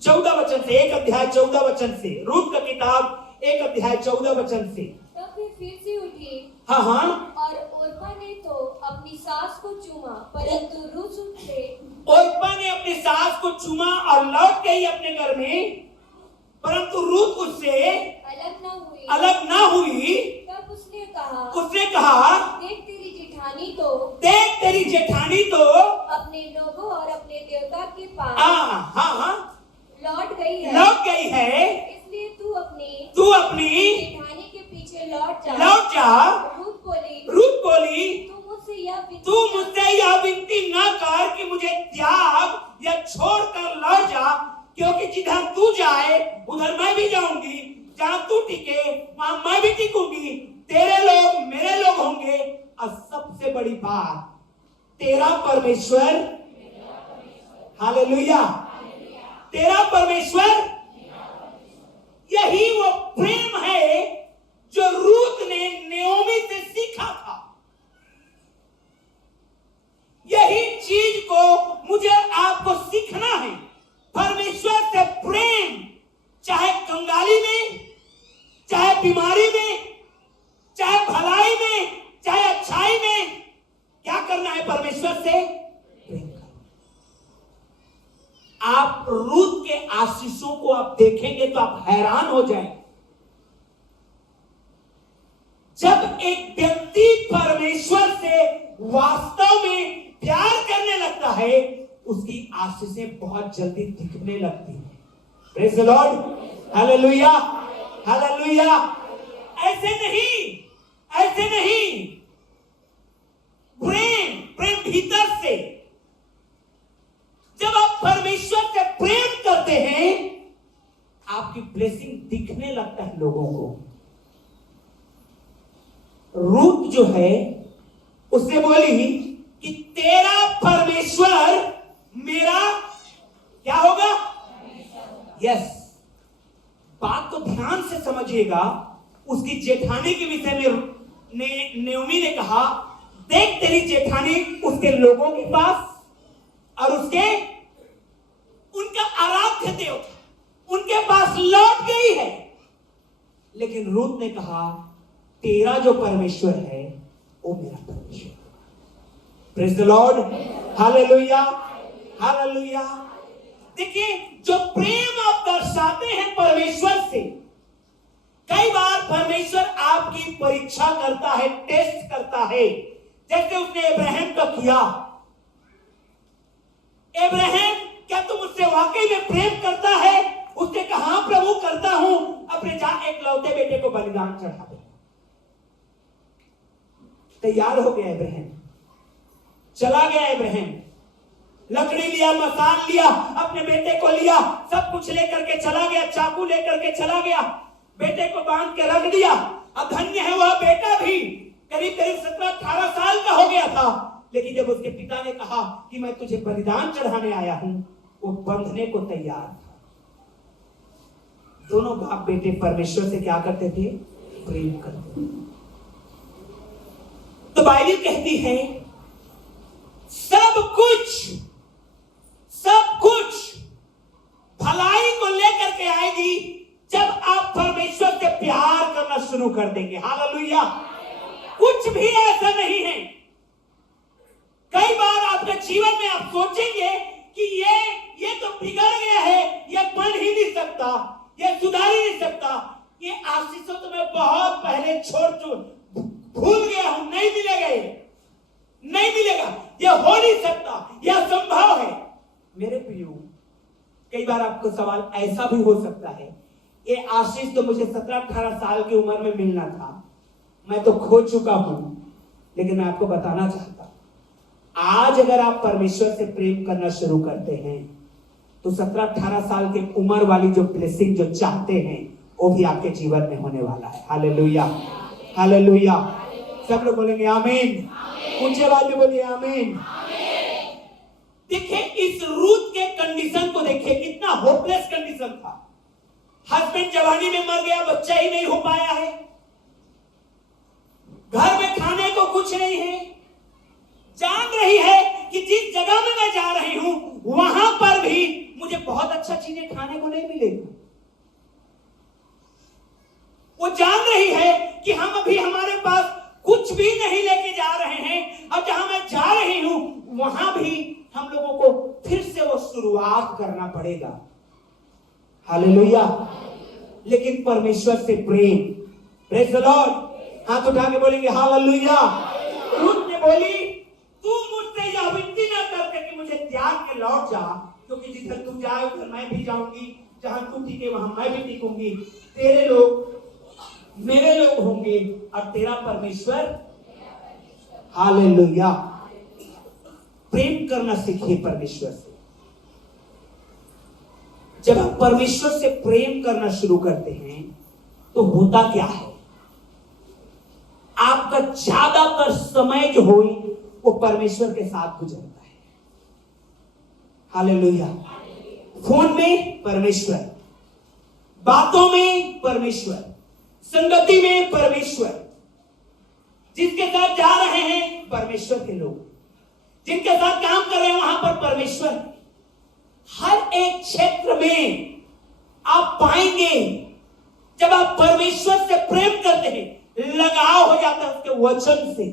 14 वचन से, 1 अध्याय 14 वचन से, रूत का किताब 1 अध्याय 14 वचन से। तब वे फिर से उठी। हाँ हाँ। और ओर्पा ने तो अपनी सास को चूमा, परंतु रूत से। ओर्पा ने अपनी सास को चूमा और लौट गई अपने घर में, परंतु रूत उससे अलग न हुई। तब उसने कहा देख तेरी जेठानी तो अपने लोगों और अपने देवता के पास हाँ लौट गई है। इसलिए तू अपनी जेठानी के पीछे लौट जा। रूत बोली तू मुझसे यह विनती न कर कि मुझे त्याग या छोड़ कर लौट जा, क्योंकि जिधर तू जाए उधर मैं भी जाऊंगी, जहां तू टिके वहां मैं भी टिकूंगी, तेरे लोग मेरे लोग होंगे, और सबसे बड़ी बात तेरा परमेश्वर, हालेलुया, तेरा परमेश्वर। यही वो प्रेम है जो रूत ने नयोमी से सीखा था। यही चीज को मुझे आपको सीखना है। परमेश्वर से प्रेम, चाहे कंगाली में, चाहे बीमारी में, चाहे भलाई में, चाहे अच्छाई में, क्या करना है? परमेश्वर से प्रेम करना। आप रूत के आशीषों को आप देखेंगे तो आप हैरान हो जाएंगे। जब एक व्यक्ति परमेश्वर से वास्तव में प्यार करने लगता है, उसकी आशीषें बहुत जल्दी दिखने लगती हैं। Praise the Lord, hallelujah, hallelujah. ऐसे नहीं प्रेम भीतर से। जब आप परमेश्वर से प्रेम करते हैं, आपकी ब्लेसिंग दिखने लगता है लोगों को। रूत जो है उससे बोली कि तेरा परमेश्वर मेरा क्या होगा? यस, बात को ध्यान से समझिएगा। उसकी जेठानी के विषय में नयोमी ने कहा, देख तेरी जेठानी उसके लोगों के पास और उनका आराध्य देवता उनके पास लौट गई है। लेकिन रूत ने कहा, तेरा जो परमेश्वर है वो मेरा परमेश्वर। Praise the Lord, hallelujah, hallelujah. देखिए, जो प्रेम आप दर्शाते हैं परमेश्वर से, कई बार परमेश्वर आपकी परीक्षा करता है, टेस्ट करता है, जैसे उसने इब्राहिम का किया। इब्राहिम, क्या तुम मुझसे वाकई में प्रेम करता है? उसने कहा, हाँ प्रभु करता हूं, अपने एक लौते बेटे को बलिदान चढ़ा दे। तैयार हो गया इब्राहिम, चला गया इब्राहिम, लकड़ी लिया, मसान लिया, अपने बेटे को लिया, सब कुछ लेकर के चला गया, चाकू लेकर के चला गया, बेटे को बांध के रख दिया। अब धन्य है वह बेटा भी करीब 17-18 साल का हो गया था। लेकिन जब उसके पिता ने कहा कि मैं तुझे बलिदान चढ़ाने आया हूं, वो बंधने को तैयार था। दोनों बाप बेटे परमेश्वर से क्या करते थे? प्रेम करते थे। तो बाइबल कहती है, सब कुछ भलाई को लेकर के आएगी जब आप परमेश्वर से प्यार करना शुरू कर देंगे। हालेलुया। कुछ भी ऐसा नहीं है। कई बार आपके जीवन में आप सोचेंगे कि ये तो बिगड़ गया है, ये बन ही नहीं सकता, ये सुधार ही नहीं सकता, ये आशीषों तो मैं बहुत पहले भूल गया हूं, नहीं मिलेगा, नहीं मिलेगा, ये हो नहीं सकता, यह असंभव है। मेरे प्रियो, कई बार आपको सवाल ऐसा भी हो सकता है, ये आशीष तो मुझे 17-18 साल की उम्र में मिलना था, मैं तो खो चुका हूं। लेकिन मैं आपको बताना चाहता, आज अगर आप परमेश्वर से प्रेम करना शुरू करते हैं, तो 17-18 साल की उम्र वाली जो ब्लेसिंग जो चाहते हैं, वो भी आपके जीवन में होने वाला है। Hallelujah, hallelujah. सब लोग बोलेंगे आमीन, ऊंचे आवाज में बोलिए आमीन। देखिए, इस रूत के कंडीशन को देखिए, कितना होपलेस कंडीशन था। हस्बैंड जवानी में मर गया, बच्चा ही नहीं हो पाया है, घर में खाने को कुछ नहीं है, जान रही है कि जिस जगह में मैं जा रही हूं वहां पर भी मुझे बहुत अच्छा चीजें खाने को नहीं मिलेगी। वो जान रही है कि हम अभी हमारे पास कुछ भी नहीं लेके जा रहे हैं, और जहां मैं जा रही हूं वहां भी हम लोगों को फिर से वो शुरुआत करना पड़ेगा। हालेलुया, लेकिन परमेश्वर से प्रेम। Praise the Lord. हाथ उठा के बोलेंगे हालेलुया। रूथ ने बोली तू मुझसे यह विनती न करके कि मुझे त्याग के लौट जा, क्योंकि जिधर तू जाए उधर मैं भी जाऊंगी, जहां तू टिके वहां मैं भी टिकूंगी, तेरे लोग मेरे लोग होंगे और तेरा परमेश्वर। हालेलुया। प्रेम करना सीखिए परमेश्वर से। जब हम परमेश्वर से प्रेम करना शुरू करते हैं तो होता क्या है, आपका ज्यादातर समय जो हो वो परमेश्वर के साथ गुजरता है। हालेलुया। फोन में परमेश्वर, बातों में परमेश्वर, संगति में परमेश्वर, जिसके साथ जा रहे हैं परमेश्वर के लोग, जिनके साथ काम कर रहे हैं वहां पर परमेश्वर। हर एक क्षेत्र में आप पाएंगे जब आप परमेश्वर से प्रेम करते हैं, लगाव हो जाता है उसके वचन से,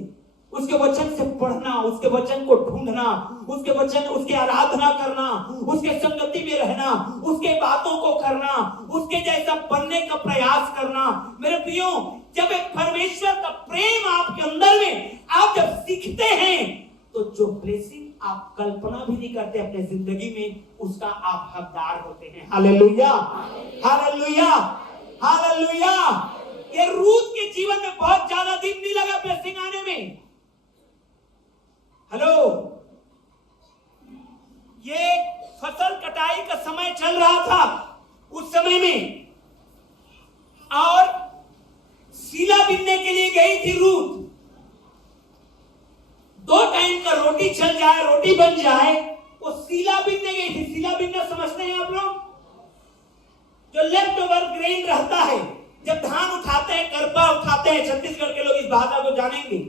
उसके वचन से पढ़ना, उसके वचन को ढूंढना, उसके वचन, उसकी आराधना करना, उसके संगति में रहना, उसके बातों को करना, उसके जैसा बनने का प्रयास करना। मेरे प्रियो, जब एक परमेश्वर का प्रेम आपके अंदर में आप जब सीखते हैं तो जो ब्लेसिंग आप कल्पना भी नहीं करते अपने जिंदगी में, उसका आप हकदार होते हैं। Hallelujah, hallelujah, hallelujah. ये रूथ के जीवन में बहुत ज्यादा दिन नहीं लगा ब्लेसिंग आने में। हेलो, ये फसल कटाई का समय चल रहा था उस समय में, और सीला बीनने के लिए गई थी रूथ। 2 टाइम का रोटी चल जाए, रोटी बन जाए, वो सीला बीनने गई थी। सीला बीनना समझते हैं आप लोग? जो लेफ्ट ओवर ग्रेन रहता है, जब धान उठाते हैं, करपा उठाते हैं, छत्तीसगढ़ के लोग इस भाषा को जानेंगे,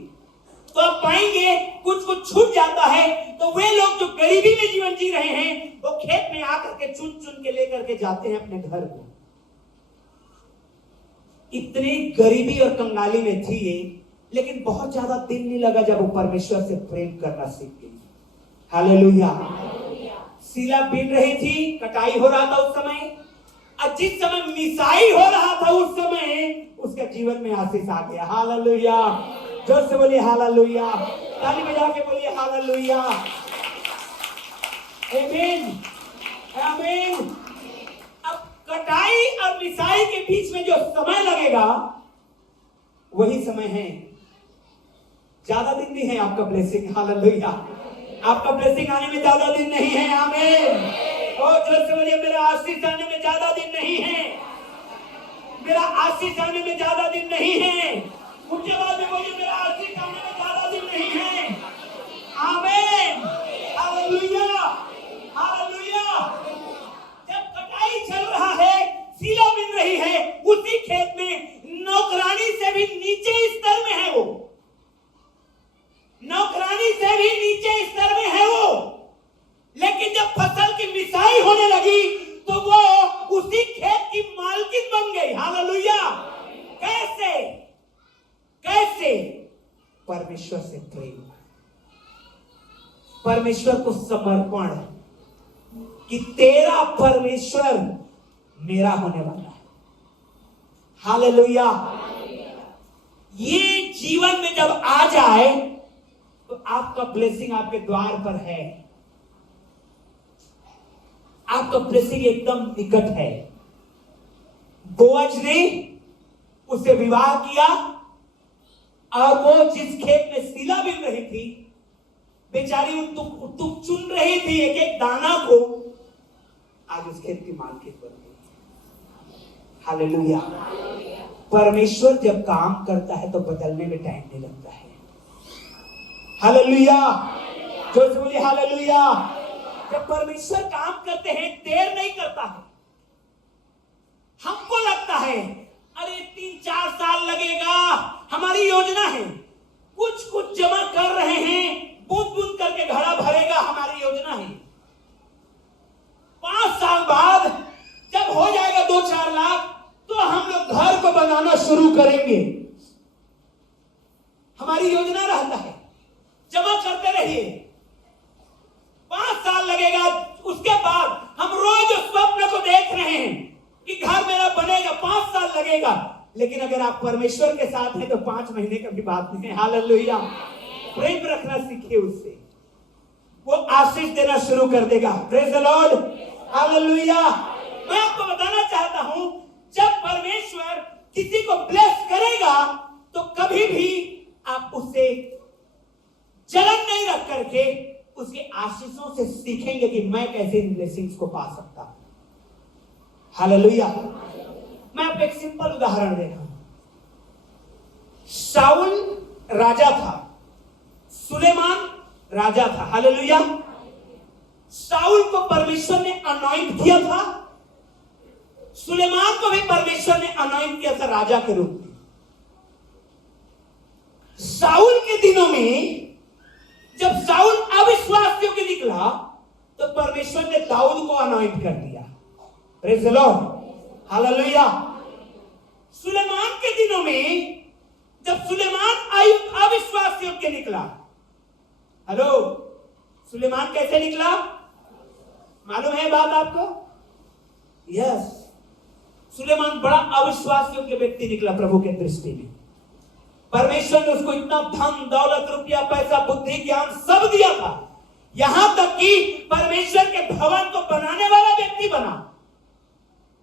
तो आप पाएंगे कुछ कुछ छूट जाता है। तो वे लोग जो गरीबी में जीवन जी रहे हैं, वो खेत में आकर के चुन चुन के लेकर के जाते हैं अपने घर को। इतनी गरीबी और कंगाली में थी ये, लेकिन बहुत ज्यादा दिन नहीं लगा जब वो परमेश्वर से प्रेम करना सीख गई। हालेलुया। सीला बीन रही थी, कटाई हो रहा था उस समय, और जिस समय मिसाई हो रहा था उस समय उसके जीवन में आशीष आ गया। हालेलुया। जोर से बोलिए हालेलुया। ताली बजा के बोलिए हालेलुया। आमीन, आमीन। अब कटाई और मिसाई के बीच में जो समय लगेगा वही समय है। ज्यादा दिन नहीं है आपका ब्लेसिंग। हालेलुया। आपका ब्लेसिंग आने में ज्यादा दिन नहीं है। आमीन। और जोर से बोलिए मेरा आशीष आने में ज्यादा दिन नहीं है। मेरा आशीष आने में ज्यादा दिन नहीं है। मुझे बाद में बोलिए मेरा आशीष आने में ज्यादा दिन नहीं है। आमीन। Hallelujah, hallelujah. जब कटाई चल रहा है, सीला बिन रही है, उसी खेत में नौकरानी से भी नीचे स्तर में है वो, नौकरानी से भी नीचे स्तर में है वो। लेकिन जब फसल की मिसाई होने लगी तो वो उसी खेत की मालकिन बन गई। हालेलुया। कैसे? कैसे? परमेश्वर से प्रेम, परमेश्वर को समर्पण, कि तेरा परमेश्वर मेरा होने वाला है। हालेलुया। ये जीवन में जब आ जाए तो आपका ब्लेसिंग आपके द्वार पर है। आपका ब्लेसिंग एकदम निकट है। बोअज ने उसे विवाह किया, और वो जिस खेत में सीला बिन रही थी, बेचारी तुम चुन रही थी एक एक दाना को, आज उस खेत की मालकिन बन गई। हालेलुया। परमेश्वर जब काम करता है तो बदलने में टाइम नहीं लगता है। हालेलुया। जोर से बोलिए हालेलुया। जब परमेश्वर काम करते हैं देर नहीं करता है। हमको लगता है अरे 3-4 साल लगेगा, हमारी योजना है, कुछ कुछ जमा कर रहे हैं, बूंद बूंद करके घड़ा भरेगा, हमारी योजना है। 5 साल बाद जब हो जाएगा 2-4 लाख तो हम लोग घर को बनाना शुरू करेंगे, हमारी योजना रहता है। जमा करते रहिए, 5 साल लगेगा, उसके बाद हम रोज उस स्वप्न को देख रहे हैं कि घर मेरा बनेगा। 5 लगेगा, लेकिन अगर आप परमेश्वर के साथ हैं तो 5 महीने का भी बात नहीं है। हालेलुया। प्रेम रखना सीखिए उससे, वो आशीष देना शुरू कर देगा। Praise the Lord. हालेलुया। मैं आपको बताना चाहता हूं, जब परमेश्वर किसी को ब्लेस करेगा तो कभी भी आप उससे जलन नहीं रख करके उसके आशीषों से सीखेंगे कि मैं कैसे इन ब्लेसिंग्स को पा सकता हूं। हालेलुया। मैं आपको एक सिंपल उदाहरण दे रहा हूं। शाऊल राजा था, सुलेमान राजा था। हालेलुया। शाऊल को परमेश्वर ने अनॉइंट किया था, सुलेमान को भी परमेश्वर ने अनॉइंट किया था राजा के रूप में। शाऊल के दिनों में जब शाऊल अविश्वासियों के निकला तो परमेश्वर ने दाऊद को अनॉइंट कर दिया। Praise the Lord. हालेलुया। सुलेमान के दिनों में जब सुलेमान अविश्वासियों के निकला, हेलो, सुलेमान कैसे निकला मालूम है बात आपको? यस, सुलेमान बड़ा अविश्वासियों के व्यक्ति निकला प्रभु के दृष्टि में। परमेश्वर ने उसको इतना धन दौलत रुपया पैसा बुद्धि ज्ञान सब दिया था, यहां तक कि परमेश्वर के भवन को बनाने वाला व्यक्ति बना,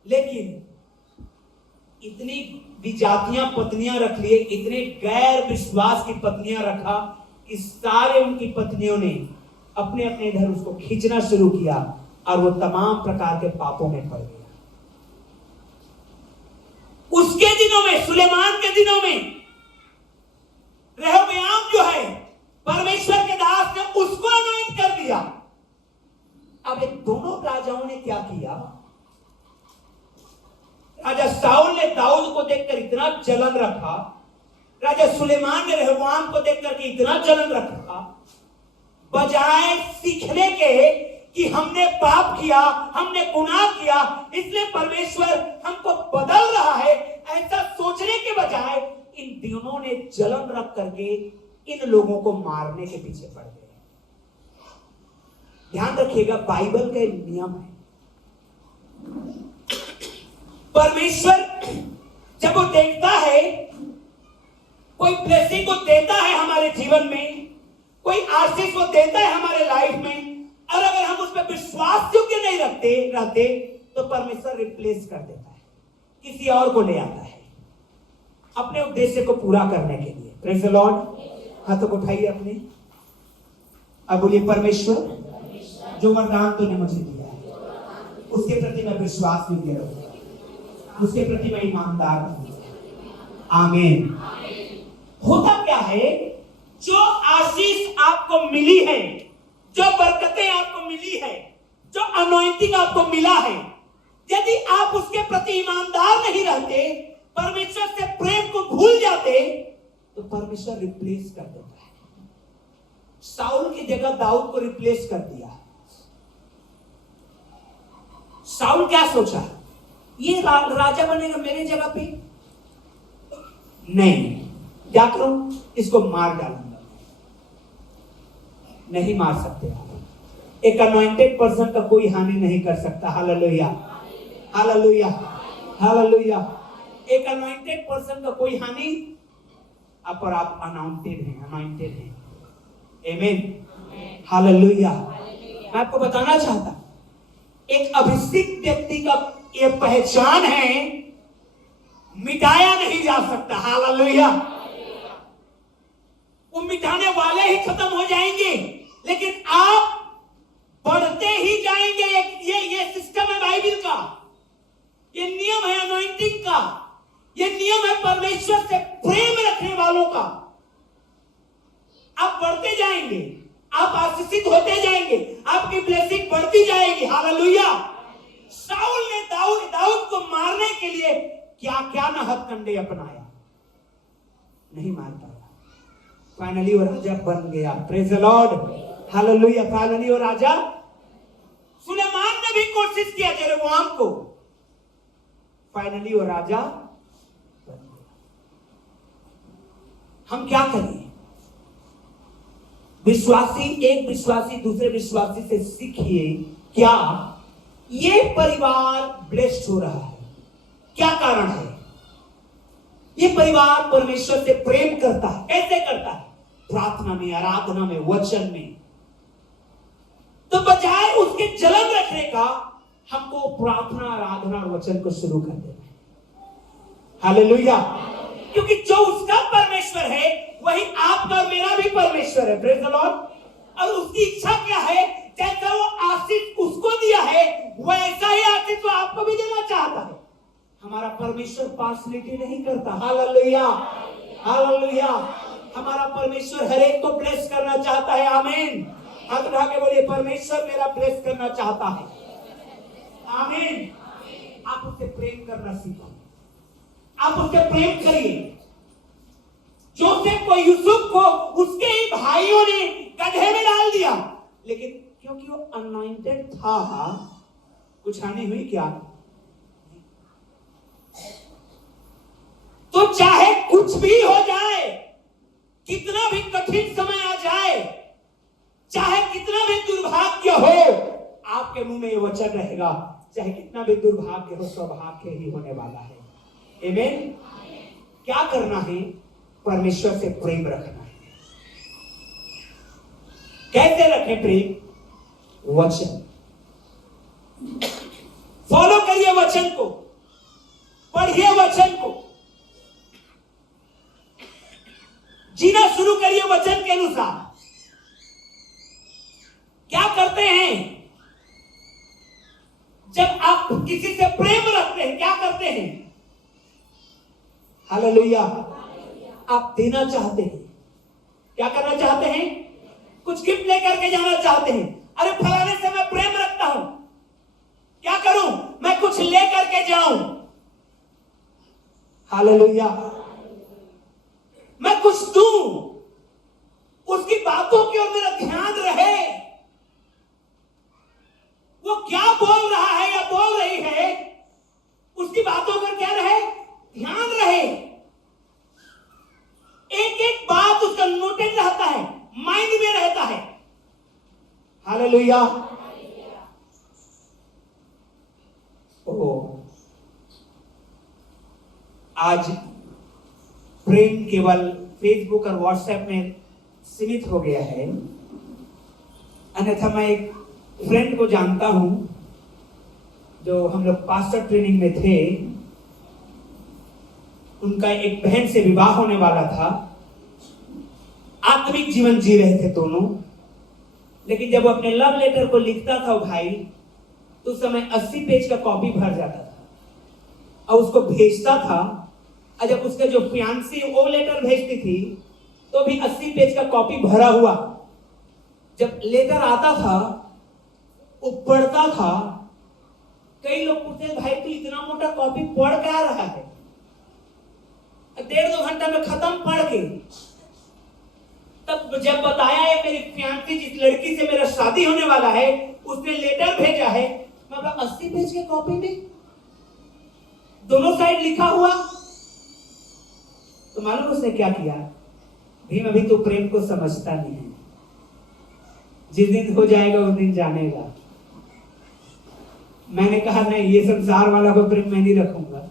लेकिन इतनी विजातियां पत्नियां रख लिए, इतने गैर विश्वास की पत्नियां रखा कि सारे उनकी पत्नियों ने अपने अपने इधर उसको खींचना शुरू किया और वो तमाम प्रकार के पापों में पड़ गया। उसके दिनों में, सुलेमान के दिनों में रेहोबोआम जो है परमेश्वर के दास ने उसको अनॉइंट कर दिया। अब इन दोनों राजाओं ने क्या किया? राजा शाऊल ने दाऊद को देखकर इतना जलन रखा, राजा सुलेमान ने रेहोबोआम को देखकर के इतना जलन रखा, बजाय सीखने के कि हमने पाप किया, हमने गुनाह किया, इसलिए परमेश्वर हमको बदल रहा है, ऐसा सोचने के बजाय इन दोनों ने जलन रख करके इन लोगों को मारने के पीछे पड़ गए। ध्यान रखिएगा, बाइबल का नियम है, परमेश्वर जब वो देखता है, कोई ब्लेसिंग को देता है हमारे जीवन में, कोई आशीष को देता है हमारे लाइफ में, और अगर हम उस पर विश्वास योग्य नहीं रहते तो परमेश्वर रिप्लेस कर देता है, किसी और को ले आता है अपने उद्देश्य को पूरा करने के लिए। Praise the Lord. हाथों को उठाइए अपने, अब बोलिए, परमेश्वर जो वरदान तूने मुझे दिया है उसके प्रति मैं विश्वास योग्य रहूं, उसके प्रति मैं ईमानदार रहूं। आमीन। होता क्या है, जो आशीष आपको मिली है, जो बरकतें आपको मिली है, जो अनॉइंटिंग आपको मिला है, यदि आप उसके प्रति ईमानदार नहीं रहते, परमेश्वर से प्रेम को भूल जाते, तो परमेश्वर रिप्लेस कर देता है। शाऊल की जगह दाऊद को रिप्लेस कर दिया। शाऊल क्या सोचा, ये राजा बनेगा मेरे जगह पे? नहीं, क्या करूं, इसको मार डालूंगा। नहीं मार सकते आप। एक अनॉइंटेड पर्सन का कोई हानि नहीं कर सकता। Hallelujah, hallelujah, hallelujah. एक अनॉइंटेड पर्सन का कोई हानि, आप और आप अनॉइंटेड हैं, अनॉइंटेड हैं। आमीन, हालेलुया। मैं आपको बताना चाहता, एक अभिषिक्त व्यक्ति का ये पहचान है, मिटाया नहीं जा सकता। हालेलुया। वो मिटाने वाले ही खत्म हो जाएंगे, लेकिन आप बढ़ते ही जाएंगे। ये सिस्टम है बाइबल का, ये नियम है अनॉइंटिंग का, ये नियम है परमेश्वर से प्रेम रखने वालों का। आप बढ़ते जाएंगे, आप आशीषित होते जाएंगे, आपकी ब्लेसिंग बढ़ती जाएगी। हालेलुया। शाऊल ने दाऊद को मारने के लिए क्या क्या न हथकंडे अपनाया, नहीं मार पाया। फाइनली वो राजा बन गया। Praise the Lord, hallelujah. Finally वो राजा, सुलेमान ने भी कोशिश किया जेरोबोआम को, फाइनली वो राजा बन गया। हम क्या करें? एक विश्वासी दूसरे विश्वासी से सीखिए, क्या ये परिवार ब्लेस्ड हो रहा है? क्या कारण है? ये परिवार परमेश्वर से प्रेम करता है। कैसे करता है? प्रार्थना में, आराधना में, वचन में। तो बजाय उसके जलन रखने का, हमको प्रार्थना, आराधना और वचन को शुरू कर देना है। हालेलुया। क्योंकि जो उसका परमेश्वर है वही आपका और मेरा भी परमेश्वर है। Praise the Lord. और उसकी इच्छा क्या है? जैसा वो आशीष उसको दिया है वैसा ही आशीष वो आपको भी देना चाहता है। हमारा परमेश्वर पार्शलिटी नहीं करता। Hallelujah, hallelujah. हमारा परमेश्वर हर एक को ब्लेस करना चाहता है। आमीन। हाथ उठा के बोलिए, परमेश्वर मेरा ब्लेस करना चाहता है। आमीन। आप उससे प्रेम करना सीखो। आप उससे प्रेम करिए। जोसेफ को, यूसुफ को उसके ही भाइयों ने गड्ढे में डाल दिया, लेकिन क्योंकि वो अनॉइंटेड था, कुछ हानि हुई क्या? तो चाहे कुछ भी हो जाए, कितना भी कठिन समय आ जाए, चाहे कितना भी दुर्भाग्य हो, आपके मुंह में ये वचन रहेगा, चाहे कितना भी दुर्भाग्य हो, सौभाग्य ही होने वाला है। आमीन। क्या करना है? परमेश्वर से प्रेम रखना है। कैसे रखें प्रेम? वचन। फॉलो करिए वचन को, पढ़िए वचन को, जीना शुरू करिए वचन के अनुसार। क्या करते हैं जब आप किसी से प्रेम रखते हैं? क्या करते हैं? हालेलुया। आप देना चाहते हैं। क्या करना चाहते हैं? कुछ गिफ्ट लेकर के जाना चाहते हैं। अरे फलाने से मैं प्रेम रखता हूं, क्या करूं? मैं कुछ लेकर के जाऊं। हालेलुया। मैं कुछ दूं, उसकी बातों की ओर मेरा ध्यान रहे। वो क्या बोल रहा है या बोल रही है, उसकी बातों पर क्या रहे? ध्यान रहे। एक एक बात उसका नोटेड रहता है, माइंड में रहता है। हालेलुया। आज प्रेम केवल फेसबुक और व्हाट्सएप में सीमित हो गया है। अन्यथा मैं एक फ्रेंड को जानता हूं, जो हम लोग पास्टर ट्रेनिंग में थे। उनका एक बहन से विवाह होने वाला था। आत्मिक जीवन जी रहे थे दोनों, लेकिन जब वो अपने लव लेटर को लिखता था वो भाई, तो उस समय 80 पेज का कॉपी भर जाता था और उसको भेजता था। और जब उसका जो फियांसी वो लेटर भेजती थी तो भी 80 पेज का कॉपी भरा हुआ। जब लेटर आता था वो पढ़ता था। कई लोग पूछते, भाई तू इतना मोटा कॉपी पढ़ क्या रहा है? 1.5-2 घंटा में खत्म पढ़ के। तब जब बताया है मेरी फियांसी जिस लड़की से मेरा शादी होने वाला है उसने लेटर भेजा है, मैं बोला 80 पेज के कॉपी में दोनों साइड लिखा हुआ। तो मालूम उसने क्या किया? भीम अभी तो प्रेम को समझता नहीं है, जिस दिन हो जाएगा उस दिन जानेगा। मैंने कहा नहीं, ये संसार वाला को प्रेम मैं नहीं रखूंगा,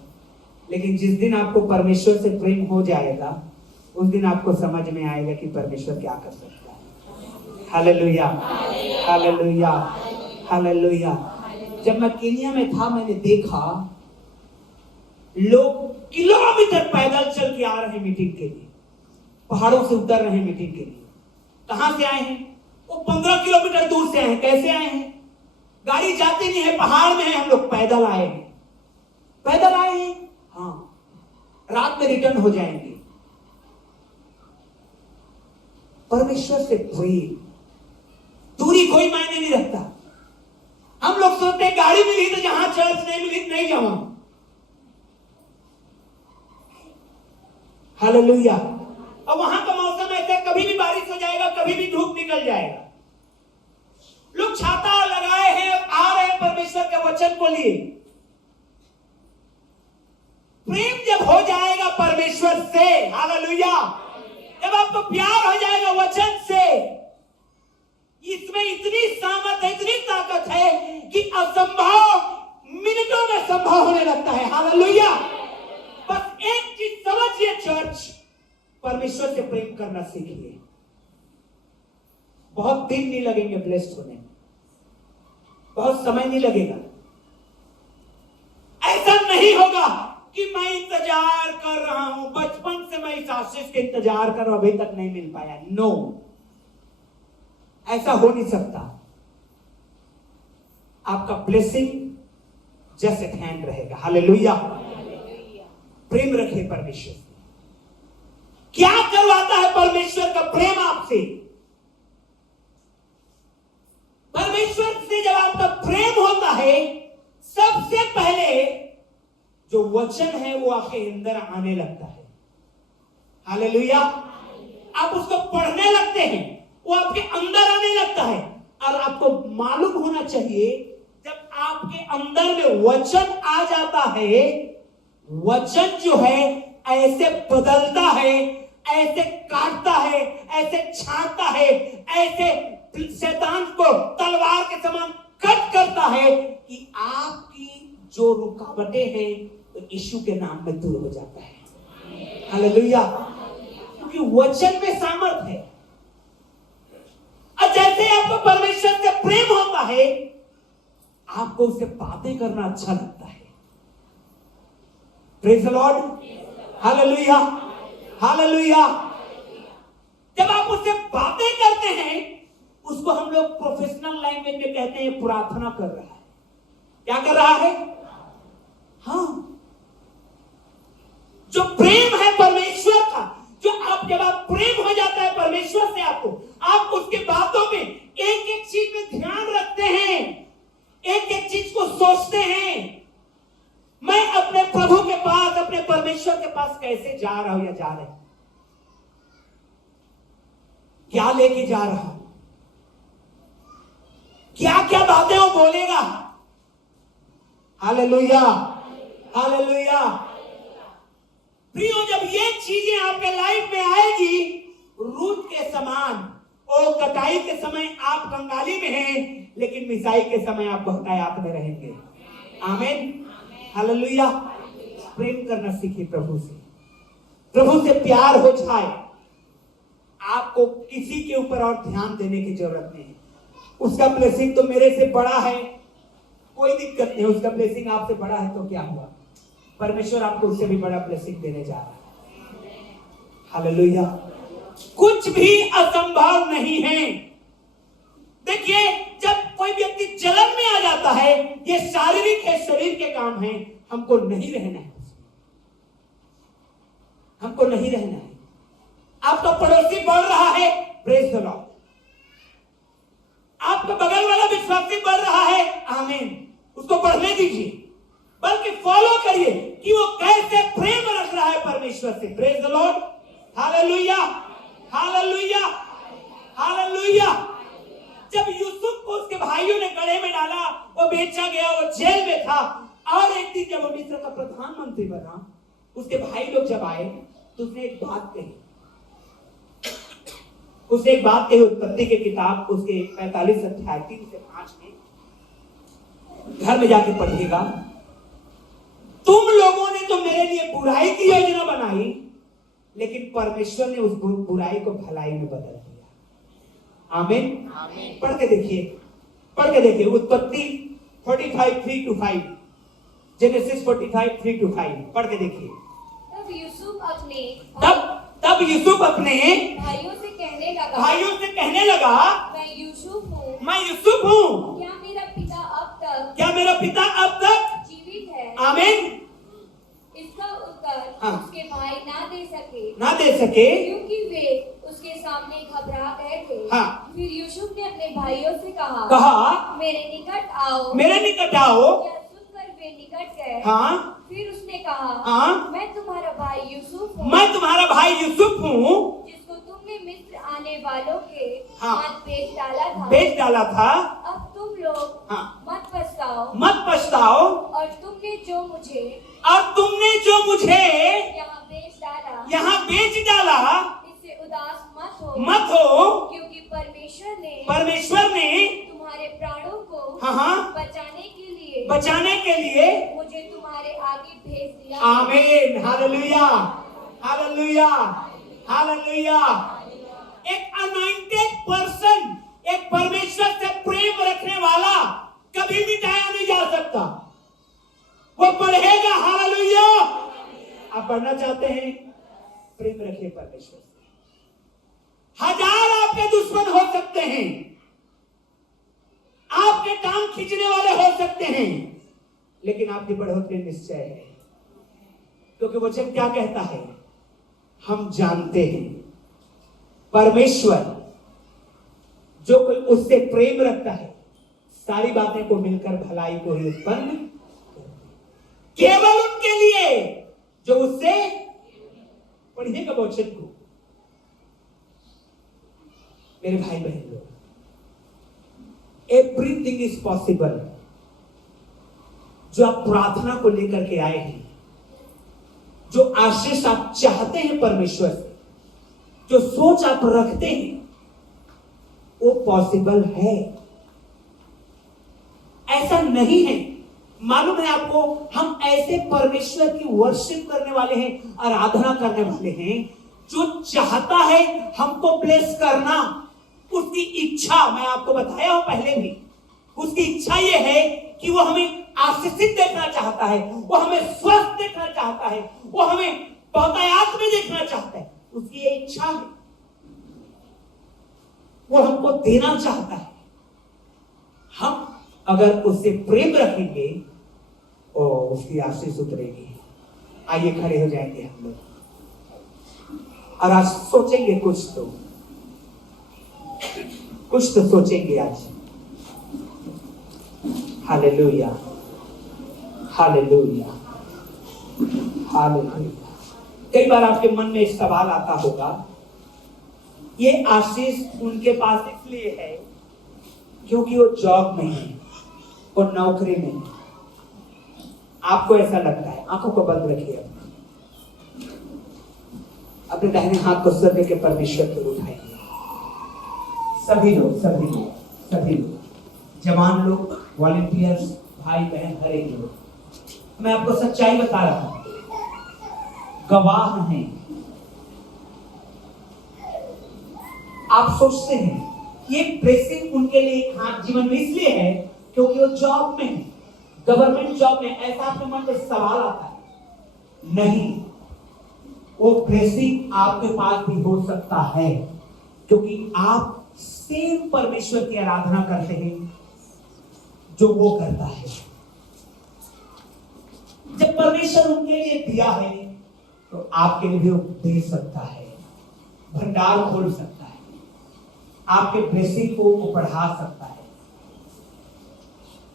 लेकिन जिस दिन आपको परमेश्वर से प्रेम हो जाएगा उस दिन आपको समझ में आएगा कि परमेश्वर क्या कर सकता है। Hallelujah, hallelujah, hallelujah. जब मैं केन्या में था मैंने देखा लोग किलोमीटर पैदल चल के आ रहे हैं मीटिंग के लिए, पहाड़ों से उतर रहे हैं मीटिंग के लिए। कहां से आए हैं? वो 15 किलोमीटर दूर से आए हैं। कैसे आए हैं? गाड़ी जाती नहीं है, पहाड़ में है, हम लोग पैदल आए हैं। पैदल आए हैं, हाँ, रात में रिटर्न हो जाएंगे। परमेश्वर से प्रेम, दूरी कोई मायने नहीं रखता। हम लोग सोचते हैं गाड़ी मिली तो जहां चर्च नहीं मिली नहीं जाऊं। हालेलुया। और वहां का मौसम ऐसा, कभी भी बारिश हो जाएगा, कभी भी धूप निकल जाएगा। लोग छाता लगाए हैं, आ रहे हैं परमेश्वर के वचन को लिए। प्रेम जब हो जाएगा परमेश्वर से, हालेलुया, जब आपको प्यार हो जाएगा वचन से, इसमें इतनी सामर्थ है, इतनी ताकत है कि असंभव मिनटों में संभव होने लगता है। हालेलुया। बस एक चीज समझ ये चर्च परमेश्वर से प्रेम करना सीखिए। बहुत दिन नहीं लगेंगे ब्लेस्ड होने में, बहुत समय नहीं लगेगा। ऐसा नहीं होगा कि मैं इंतजार कर रहा हूं, बचपन से मैं इस आशीष के इंतजार कर रहा हूं, अभी तक नहीं मिल पाया। नो, ऐसा हो नहीं सकता। आपका ब्लेसिंग जस्ट एट हैंड रहेगा। हालेलुया। प्रेम रखिए परमेश्वर से। क्या करवाता है परमेश्वर का प्रेम आपसे? परमेश्वर से जब आपका प्रेम होता है, सबसे पहले जो वचन है वो आपके अंदर आने लगता है। हालेलुया। आप उसको पढ़ने लगते हैं, वो आपके अंदर आने लगता है। और आपको मालूम होना चाहिए, जब आपके अंदर में वचन आ जाता है, वचन जो है ऐसे बदलता है, ऐसे काटता है, ऐसे छांटता है, ऐसे शैतान को तलवार के समान कट करता है कि आपकी जो रुकावटें हैं तो यीशु के नाम में दूर हो जाता है। हालेलुया। क्योंकि वचन में सामर्थ है। और जैसे आपको परमेश्वर से प्रेम होता है, आपको उससे बातें करना अच्छा लगता है। Praise the Lord. Hallelujah, hallelujah. जब आप उससे बातें करते हैं, उसको हम लोग प्रोफेशनल लैंग्वेज में कहते हैं प्रार्थना कर रहा है। क्या कर रहा है? हाँ, जो प्रेम है परमेश्वर का, जब आप प्रेम हो जाता है परमेश्वर से, आप उसके बातों में एक एक चीज में ध्यान रखते हैं, एक एक चीज को सोचते हैं। मैं अपने प्रभु के पास, अपने परमेश्वर के पास कैसे जा रहा हूं या जा रहे, क्या लेके जा रहा हूं, क्या क्या बातें वो बोलेगा। Hallelujah, hallelujah. प्रियो, जब ये चीजें आपके लाइफ में आएगी, रूत के समान, ओ कटाई के समय आप कंगाली में हैं, लेकिन मिसाई के समय आप बहुतायात में रहेंगे। आमीन, हालेलुया। प्रेम करना सीखिए प्रभु से, प्रभु से प्यार हो जाए, आपको किसी के ऊपर और ध्यान देने की जरूरत नहीं है। उसका ब्लेसिंग तो मेरे से बड़ा है, कोई दिक्कत नहीं। उसका ब्लेसिंग आपसे बड़ा है तो क्या हुआ, परमेश्वर आपको उससे भी बड़ा ब्लेसिंग देने जा रहा है। हालेलुया। कुछ भी असंभव नहीं है। देखिए, जब कोई व्यक्ति जलन में आ जाता है, ये शारीरिक है, शरीर के काम है, हमको नहीं रहना है, हमको नहीं रहना है। आपका पड़ोसी बढ़ रहा है, प्रेज द लॉर्ड। आपका बगल वाला विश्वासी बढ़ रहा है, आमीन, उसको बढ़ने दीजिए, बल्कि फॉलो करिए कि वो कैसे प्रेम रख रहा है परमेश्वर से। Praise the Lord. Hallelujah, hallelujah, hallelujah. जब यूसुफ को उसके भाइयों ने गड्ढे में डाला, वो बेचा गया, वो जेल में था, और एक दिन जब वो मिस्र का प्रधानमंत्री बना, उसके भाई लोग जब आए तो उसने एक बात कही, उसने एक बात कही, उत्पत्ति की किताब उसके 45 अध्याय 3 से 5 में, घर में जाके पढ़िएगा। तुम लोगों ने तो मेरे लिए बुराई की योजना बनाई, लेकिन परमेश्वर ने उस बुराई को भलाई में बदल दिया। आमीन, आमीन। पढ़ के देखिए, पढ़ के देखिए, उत्पत्ति 45 3-5, जेनेसिस 45 3-5, पढ़ के देखिए। तब यूसुफ अपने भाइयों से कहने लगा, मैं यूसुफ हूँ, क्या मेरा पिता अब तक जीवित है? आमीन। इसका उत्तर उसके भाई ना दे सके, क्योंकि वे उसके सामने घबरा गए थे। फिर यूसुफ ने अपने भाइयों से कहा, मेरे निकट आओ। यह सुनकर वे निकट गए। फिर उसने कहा, मैं तुम्हारा भाई यूसुफ हूँ, जिसको तुमने मिस्र आने वालों के हाथ बेच डाला था। अब तुम लोग मत पछताओ, और तुमने जो मुझे यहाँ बेच डाला, इससे उदास मत हो, क्योंकि परमेश्वर ने तुम्हारे प्राणों को बचाने के लिए मुझे तुम्हारे आगे भेज दिया। आमीन, हालेलुया। Hallelujah, hallelujah. एक अनॉइंटेड पर्सन, एक परमेश्वर से प्रेम रखने वाला कभी मिटाया नहीं जा सकता, वो बढ़ेगा। हालेलुया। आप बढ़ना चाहते हैं, प्रेम रखिए परमेश्वर से। हजार आपके दुश्मन हो सकते हैं, आपके टांग खींचने वाले हो सकते हैं, लेकिन आपकी बढ़ोतरी निश्चय है, क्योंकि वचन क्या कहता है, हम जानते हैं परमेश्वर जो कोई उससे प्रेम रखता है सारी बातें को मिलकर भलाई को ही उत्पन्न केवल उनके लिए जो उससे, पढ़िएगा वचन को मेरे भाई बहन लोग। Everything is possible. जो आप प्रार्थना को लेकर के आए हैं, जो आशीष आप चाहते हैं परमेश्वर से, जो सोच आप रखते हैं, वो पॉसिबल है। ऐसा नहीं है, मालूम है आपको, हम ऐसे परमेश्वर की वर्शिप करने वाले हैं, आराधना करने वाले हैं, जो चाहता है हमको ब्लेस करना। उसकी इच्छा मैं आपको बताया हूं पहले भी, उसकी इच्छा यह है कि वो हमें आशीषित देखना चाहता है, वो हमें स्वस्थ देखना चाहता है, वो हमें बहुतायत में देखना चाहता है। उसकी ये इच्छा है, वो हमको देना चाहता है। हम अगर उससे प्रेम रखेंगे और उसकी आशीष उतरेगी। आइए खड़े हो जाएंगे हम लोग और आज सोचेंगे कुछ तो सोचेंगे आज। Hallelujah, hallelujah, hallelujah. कई बार आपके मन में एक सवाल आता होगा, ये आशीष उनके पास इसलिए है क्योंकि वो जॉब में है, वो नौकरी में है। आपको ऐसा लगता है? आंखों को बंद रखिए, अपने दाहिने हाथ को सर के परमेश्वर की ओर उठाइए। सभी लोग, जवान लोग, वॉलंटियर्स, भाई बहन, हर एक लोग। मैं आपको सच्चाई बता रहा हूं, गवाह हैं। आप सोचते हैं ये ब्लेसिंग उनके लिए हाँ जीवन में इसलिए है क्योंकि वो जॉब में है, गवर्नमेंट जॉब में। ऐसा आपके मन में सवाल आता है? नहीं, वो ब्लेसिंग आपके पास भी हो सकता है क्योंकि आप सेम परमेश्वर की आराधना करते हैं जो वो करता है। जब परमेश्वर उनके लिए दिया है तो आपके लिए भी दे सकता है, भंडार खोल सकता है, आपके ब्लेसिंग को बढ़ा सकता है।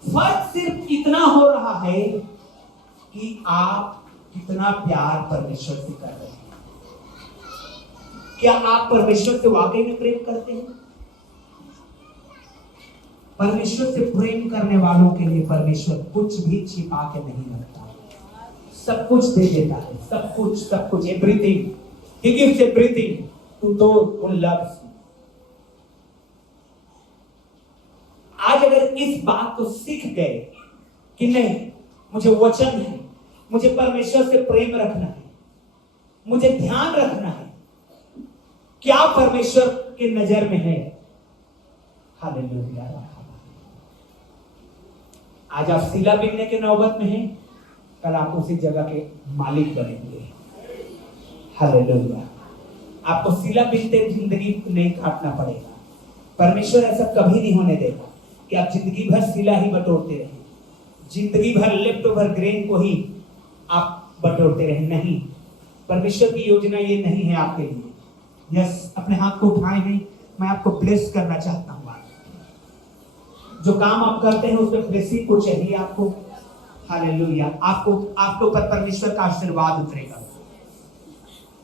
फर्क सिर्फ इतना हो रहा है कि आप कितना प्यार परमेश्वर से कर रहे हैं। क्या आप परमेश्वर से वाकई में प्रेम करते हैं? परमेश्वर से प्रेम करने वालों के लिए परमेश्वर कुछ भी छिपा के नहीं रखता, सब कुछ दे देता है, सब कुछ everything he gives everything to those who loves. आज अगर इस बात को सीख गए कि नहीं, मुझे वचन है, मुझे परमेश्वर से प्रेम रखना है, मुझे ध्यान रखना है क्या परमेश्वर के नजर में है। हालेलुया। आज आप सिला बिनने के नौबत में हैं, कल आप उसी जगह के मालिक बनेंगे। हालेलुया। आपको सिला बिनते जिंदगी नहीं काटना पड़ेगा। परमेश्वर ऐसा कभी नहीं होने देगा कि आप जिंदगी भर सिला ही बटोरते रहें, जिंदगी भर लेफ्ट ओवर ग्रेन को ही आप बटोरते रहें। नहीं, परमेश्वर की योजना ये नहीं है आपके लिए। यस, अपने हाथ को उठाए हैं, मैं आपको ब्लेस करना चाहता हूँ। जो काम आप करते हैं उसमें ब्लेसिंग को चाहिए आपको। हालेलुया। आपके ऊपर परमेश्वर का आशीर्वाद उतरेगा।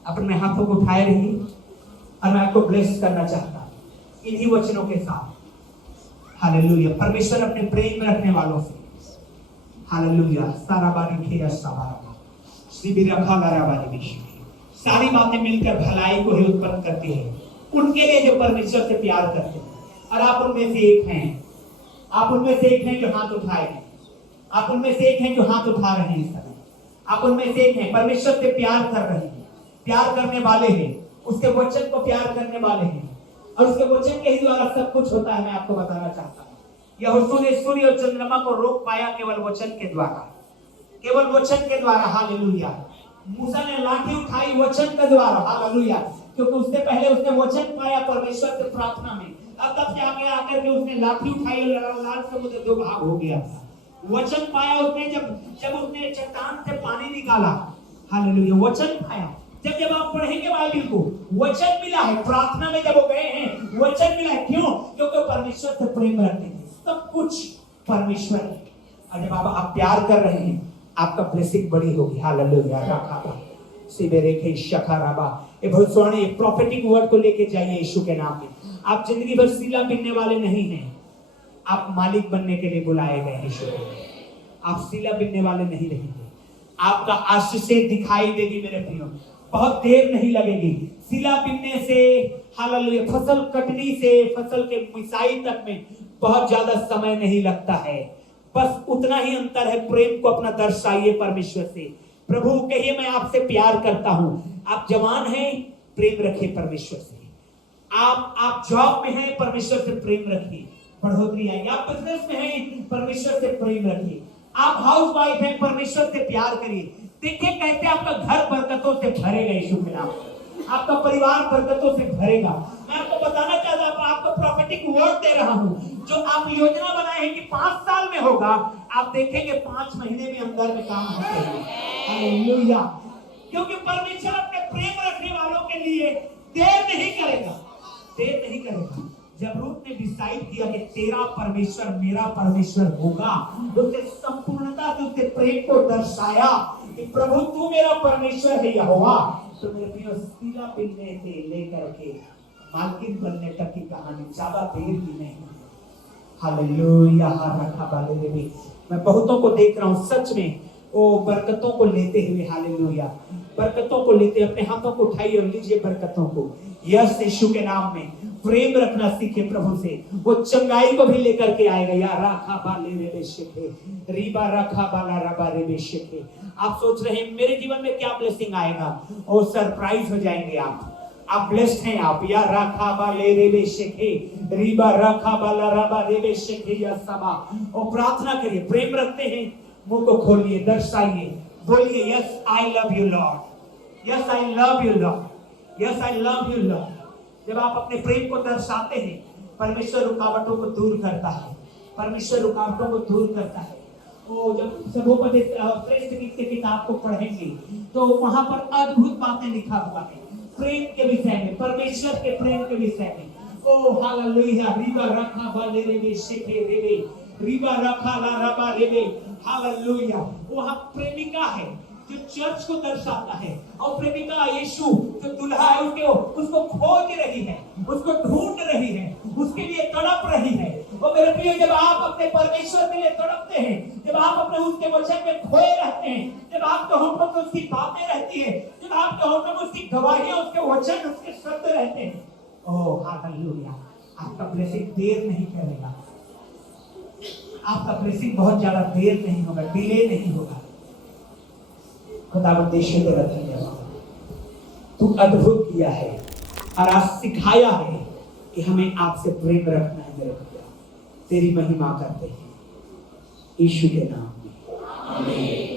अपने हाथों को उठाए रहिए और मैं आपको ब्लेस करना चाहता हूं इन्हीं वचनों के साथ। हालेलुया। परमेश्वर अपने प्रेम में रखने वालों से, हालेलुया, सारा बारी खेया सारा शिविर खाला बारी विषय सारी बातें मिलकर भलाई को ही उत्पन्न करती है उनके लिए जो परमेश्वर से प्यार करते हैं। और आप उनमें से एक हैं, आप उनमें से एक हैं जो हाथ उठाए हैं, आप उनमें से एक हैं जो हाथ उठा रहे हैं इस समय, आप उनमें से एक हैं परमेश्वर से प्यार कर रहे हैं, प्यार करने वाले हैं, उसके वचन को प्यार करने वाले हैं, और उसके वचन के ही द्वारा सब कुछ होता है। मैं आपको बताना चाहता हूँ, यहोशू ने सूर्य और चंद्रमा को रोक पाया केवल वचन के द्वारा, केवल वचन के द्वारा। हालेलुया। मूसा ने लाठी उठाई वचन के द्वारा। हालेलुया। क्योंकि उससे पहले उसने वचन पाया परमेश्वर से प्रार्थना में, अब तब से आगे आकर के उसने लाठी उठाई और लाल समुद्र दो भाग हो गया। वचन पाया उसने, जब उसने चट्टान से पानी निकाला। हालेलुया। वचन पाया। जब आप पढ़ेंगे बाइबल को, वचन मिला है। प्रार्थना में जब वो गए हैं, वचन मिला है। क्यों? क्योंकि परमेश्वर से प्रेम रखते थे। सब कुछ परमेश्वर है। और जब आप प्यार कर रहे हैं, आपका ब्लेसिंग बड़ी होगी। हालेलुया। राखा सिबेरे के शखाराबा, ये भविष्यवाणी, प्रॉफेटिक वर्ड को लेके जाइए यीशु के नाम में। आप जिंदगी भर सीला बिनने वाले नहीं हैं, आप मालिक बनने के लिए बुलाए गए यीशु को। आप सीला बिनने वाले नहीं रहेंगे। आपका आशीषें दिखाई देगी मेरे प्रियो, बहुत देर नहीं लगेगी। सीला बिनने से, हालेलुया, फसल कटनी से फसल के मिसाई तक में बहुत ज्यादा समय नहीं लगता है। बस उतना ही अंतर है। प्रेम को अपना दर्शाइए परमेश्वर से। प्रभु कहिए, मैं आपसे प्यार करता हूं। आप जवान हैं, प्रेम रखिए परमेश्वर से। आप जॉब में हैं, परमेश्वर से प्रेम रखिए, बढ़ोतरी आएगी। आप बिजनेस में हैं, परमेश्वर से प्रेम रखिए। आप हाउस वाइफ हैं, परमेश्वर से प्यार करिए। देखिए कैसे आपका घर बरकतों से भरेगा यीशु के नाम से। आपका परिवार बरकतों से भरेगा। मैं आपको बताना चाहता हूं, आपको प्रॉफेटिक वर्ड दे रहा हूं। जो आप योजना बनाए हैं कि 5 साल में होगा, आप देखेंगे 5 महीने में अंदर में काम होते हैं। हालेलुया। क्योंकि परमेश्वर अपने प्रेम रखने वालों के लिए देर नहीं करेगा, देर नहीं करेगा। जब रूत ने डिसाइड किया कि तेरा परमेश्वर मेरा परमेश्वर होगा, उसने संपूर्णता से उसके प्रेम को दर्शाया कि प्रभु तू मेरा परमेश्वर है यहोवा। तो मेरे प्रियो, सीला बिनने से लेकर के मालकिन बनने तक की कहानी ज्यादा देर की नहीं। हालेलुया। मैं बहुतों को देख रहा हूँ सच में, वो बरकतों को लेते हुए। हालेलुया। बरकतों को लेते, अपने हाथों को उठाइए और लीजिए बरकतों को। यस, यीशु के नाम में प्रेम रखना सीखे प्रभु से, वो चंगाई को भी लेकर के आएगा। या राखा बाले रे शेखे, रीबा राखा बाला रबा रे शेखे। आप सोच रहे हैं मेरे जीवन में क्या ब्लेसिंग आएगा, और सरप्राइज हो जाएंगे आप ब्लेस्ड हैं आप। या राखा बाले रे शेखे, रीबा राखा बाला रबा रे शेखे। या सबा, और प्रार्थना करिए। प्रेम रखते हैं, मुंह को खोलिए, दर्शाइए, बोलिए, yes I love you Lord, yes I love you Lord, yes I love you Lord. जब आप अपने प्रेम को दर्शाते हैं, परमेश्वर रुकावटों को दूर करता है। परमेश्वर रुकावटों को दूर करता है। तो जब सभोपदेश श्रेष्ठ गीत की किताब को पढ़ेंगे तो वहां पर अद्भुत बातें लिखा हुआ है प्रेम के विषय में, परमेश्वर के प्रेम के विषय में। ओ हालेलुया। रीबा रखा बाले रे शेखे रे, रीबा रखा ला रबा रे। हालेलुया। वहां प्रेमिका है जो चर्च को दर्शाता है, और प्रेमिका यीशु जो दुल्हा है उसको खोज रही है, उसको ढूंढ रही है, उसके लिए तड़प रही है। और मेरे प्रिय, जब आप अपने परमेश्वर के लिए तड़पते हैं, जब आप अपने उसके वचन में खोए रहते हैं, जब आपके होठों में उसकी बातें रहती है, जब आपके होठों में उसकी गवाहियां, उसके वचन, उसके शब्द रहते हैं, ओह हालेलुया, आपका ब्लेसिंग देर नहीं करेगा। आपका ब्लेसिंग बहुत ज्यादा देर नहीं होगा, डिले नहीं होगा। खुदावंद यीशु तेरा धन्यवाद, तू अद्भुत किया है और आज सिखाया है कि हमें आपसे प्रेम रखना है। मेरे भैया, तेरी महिमा करते हैं यीशु के नाम में, आमीन।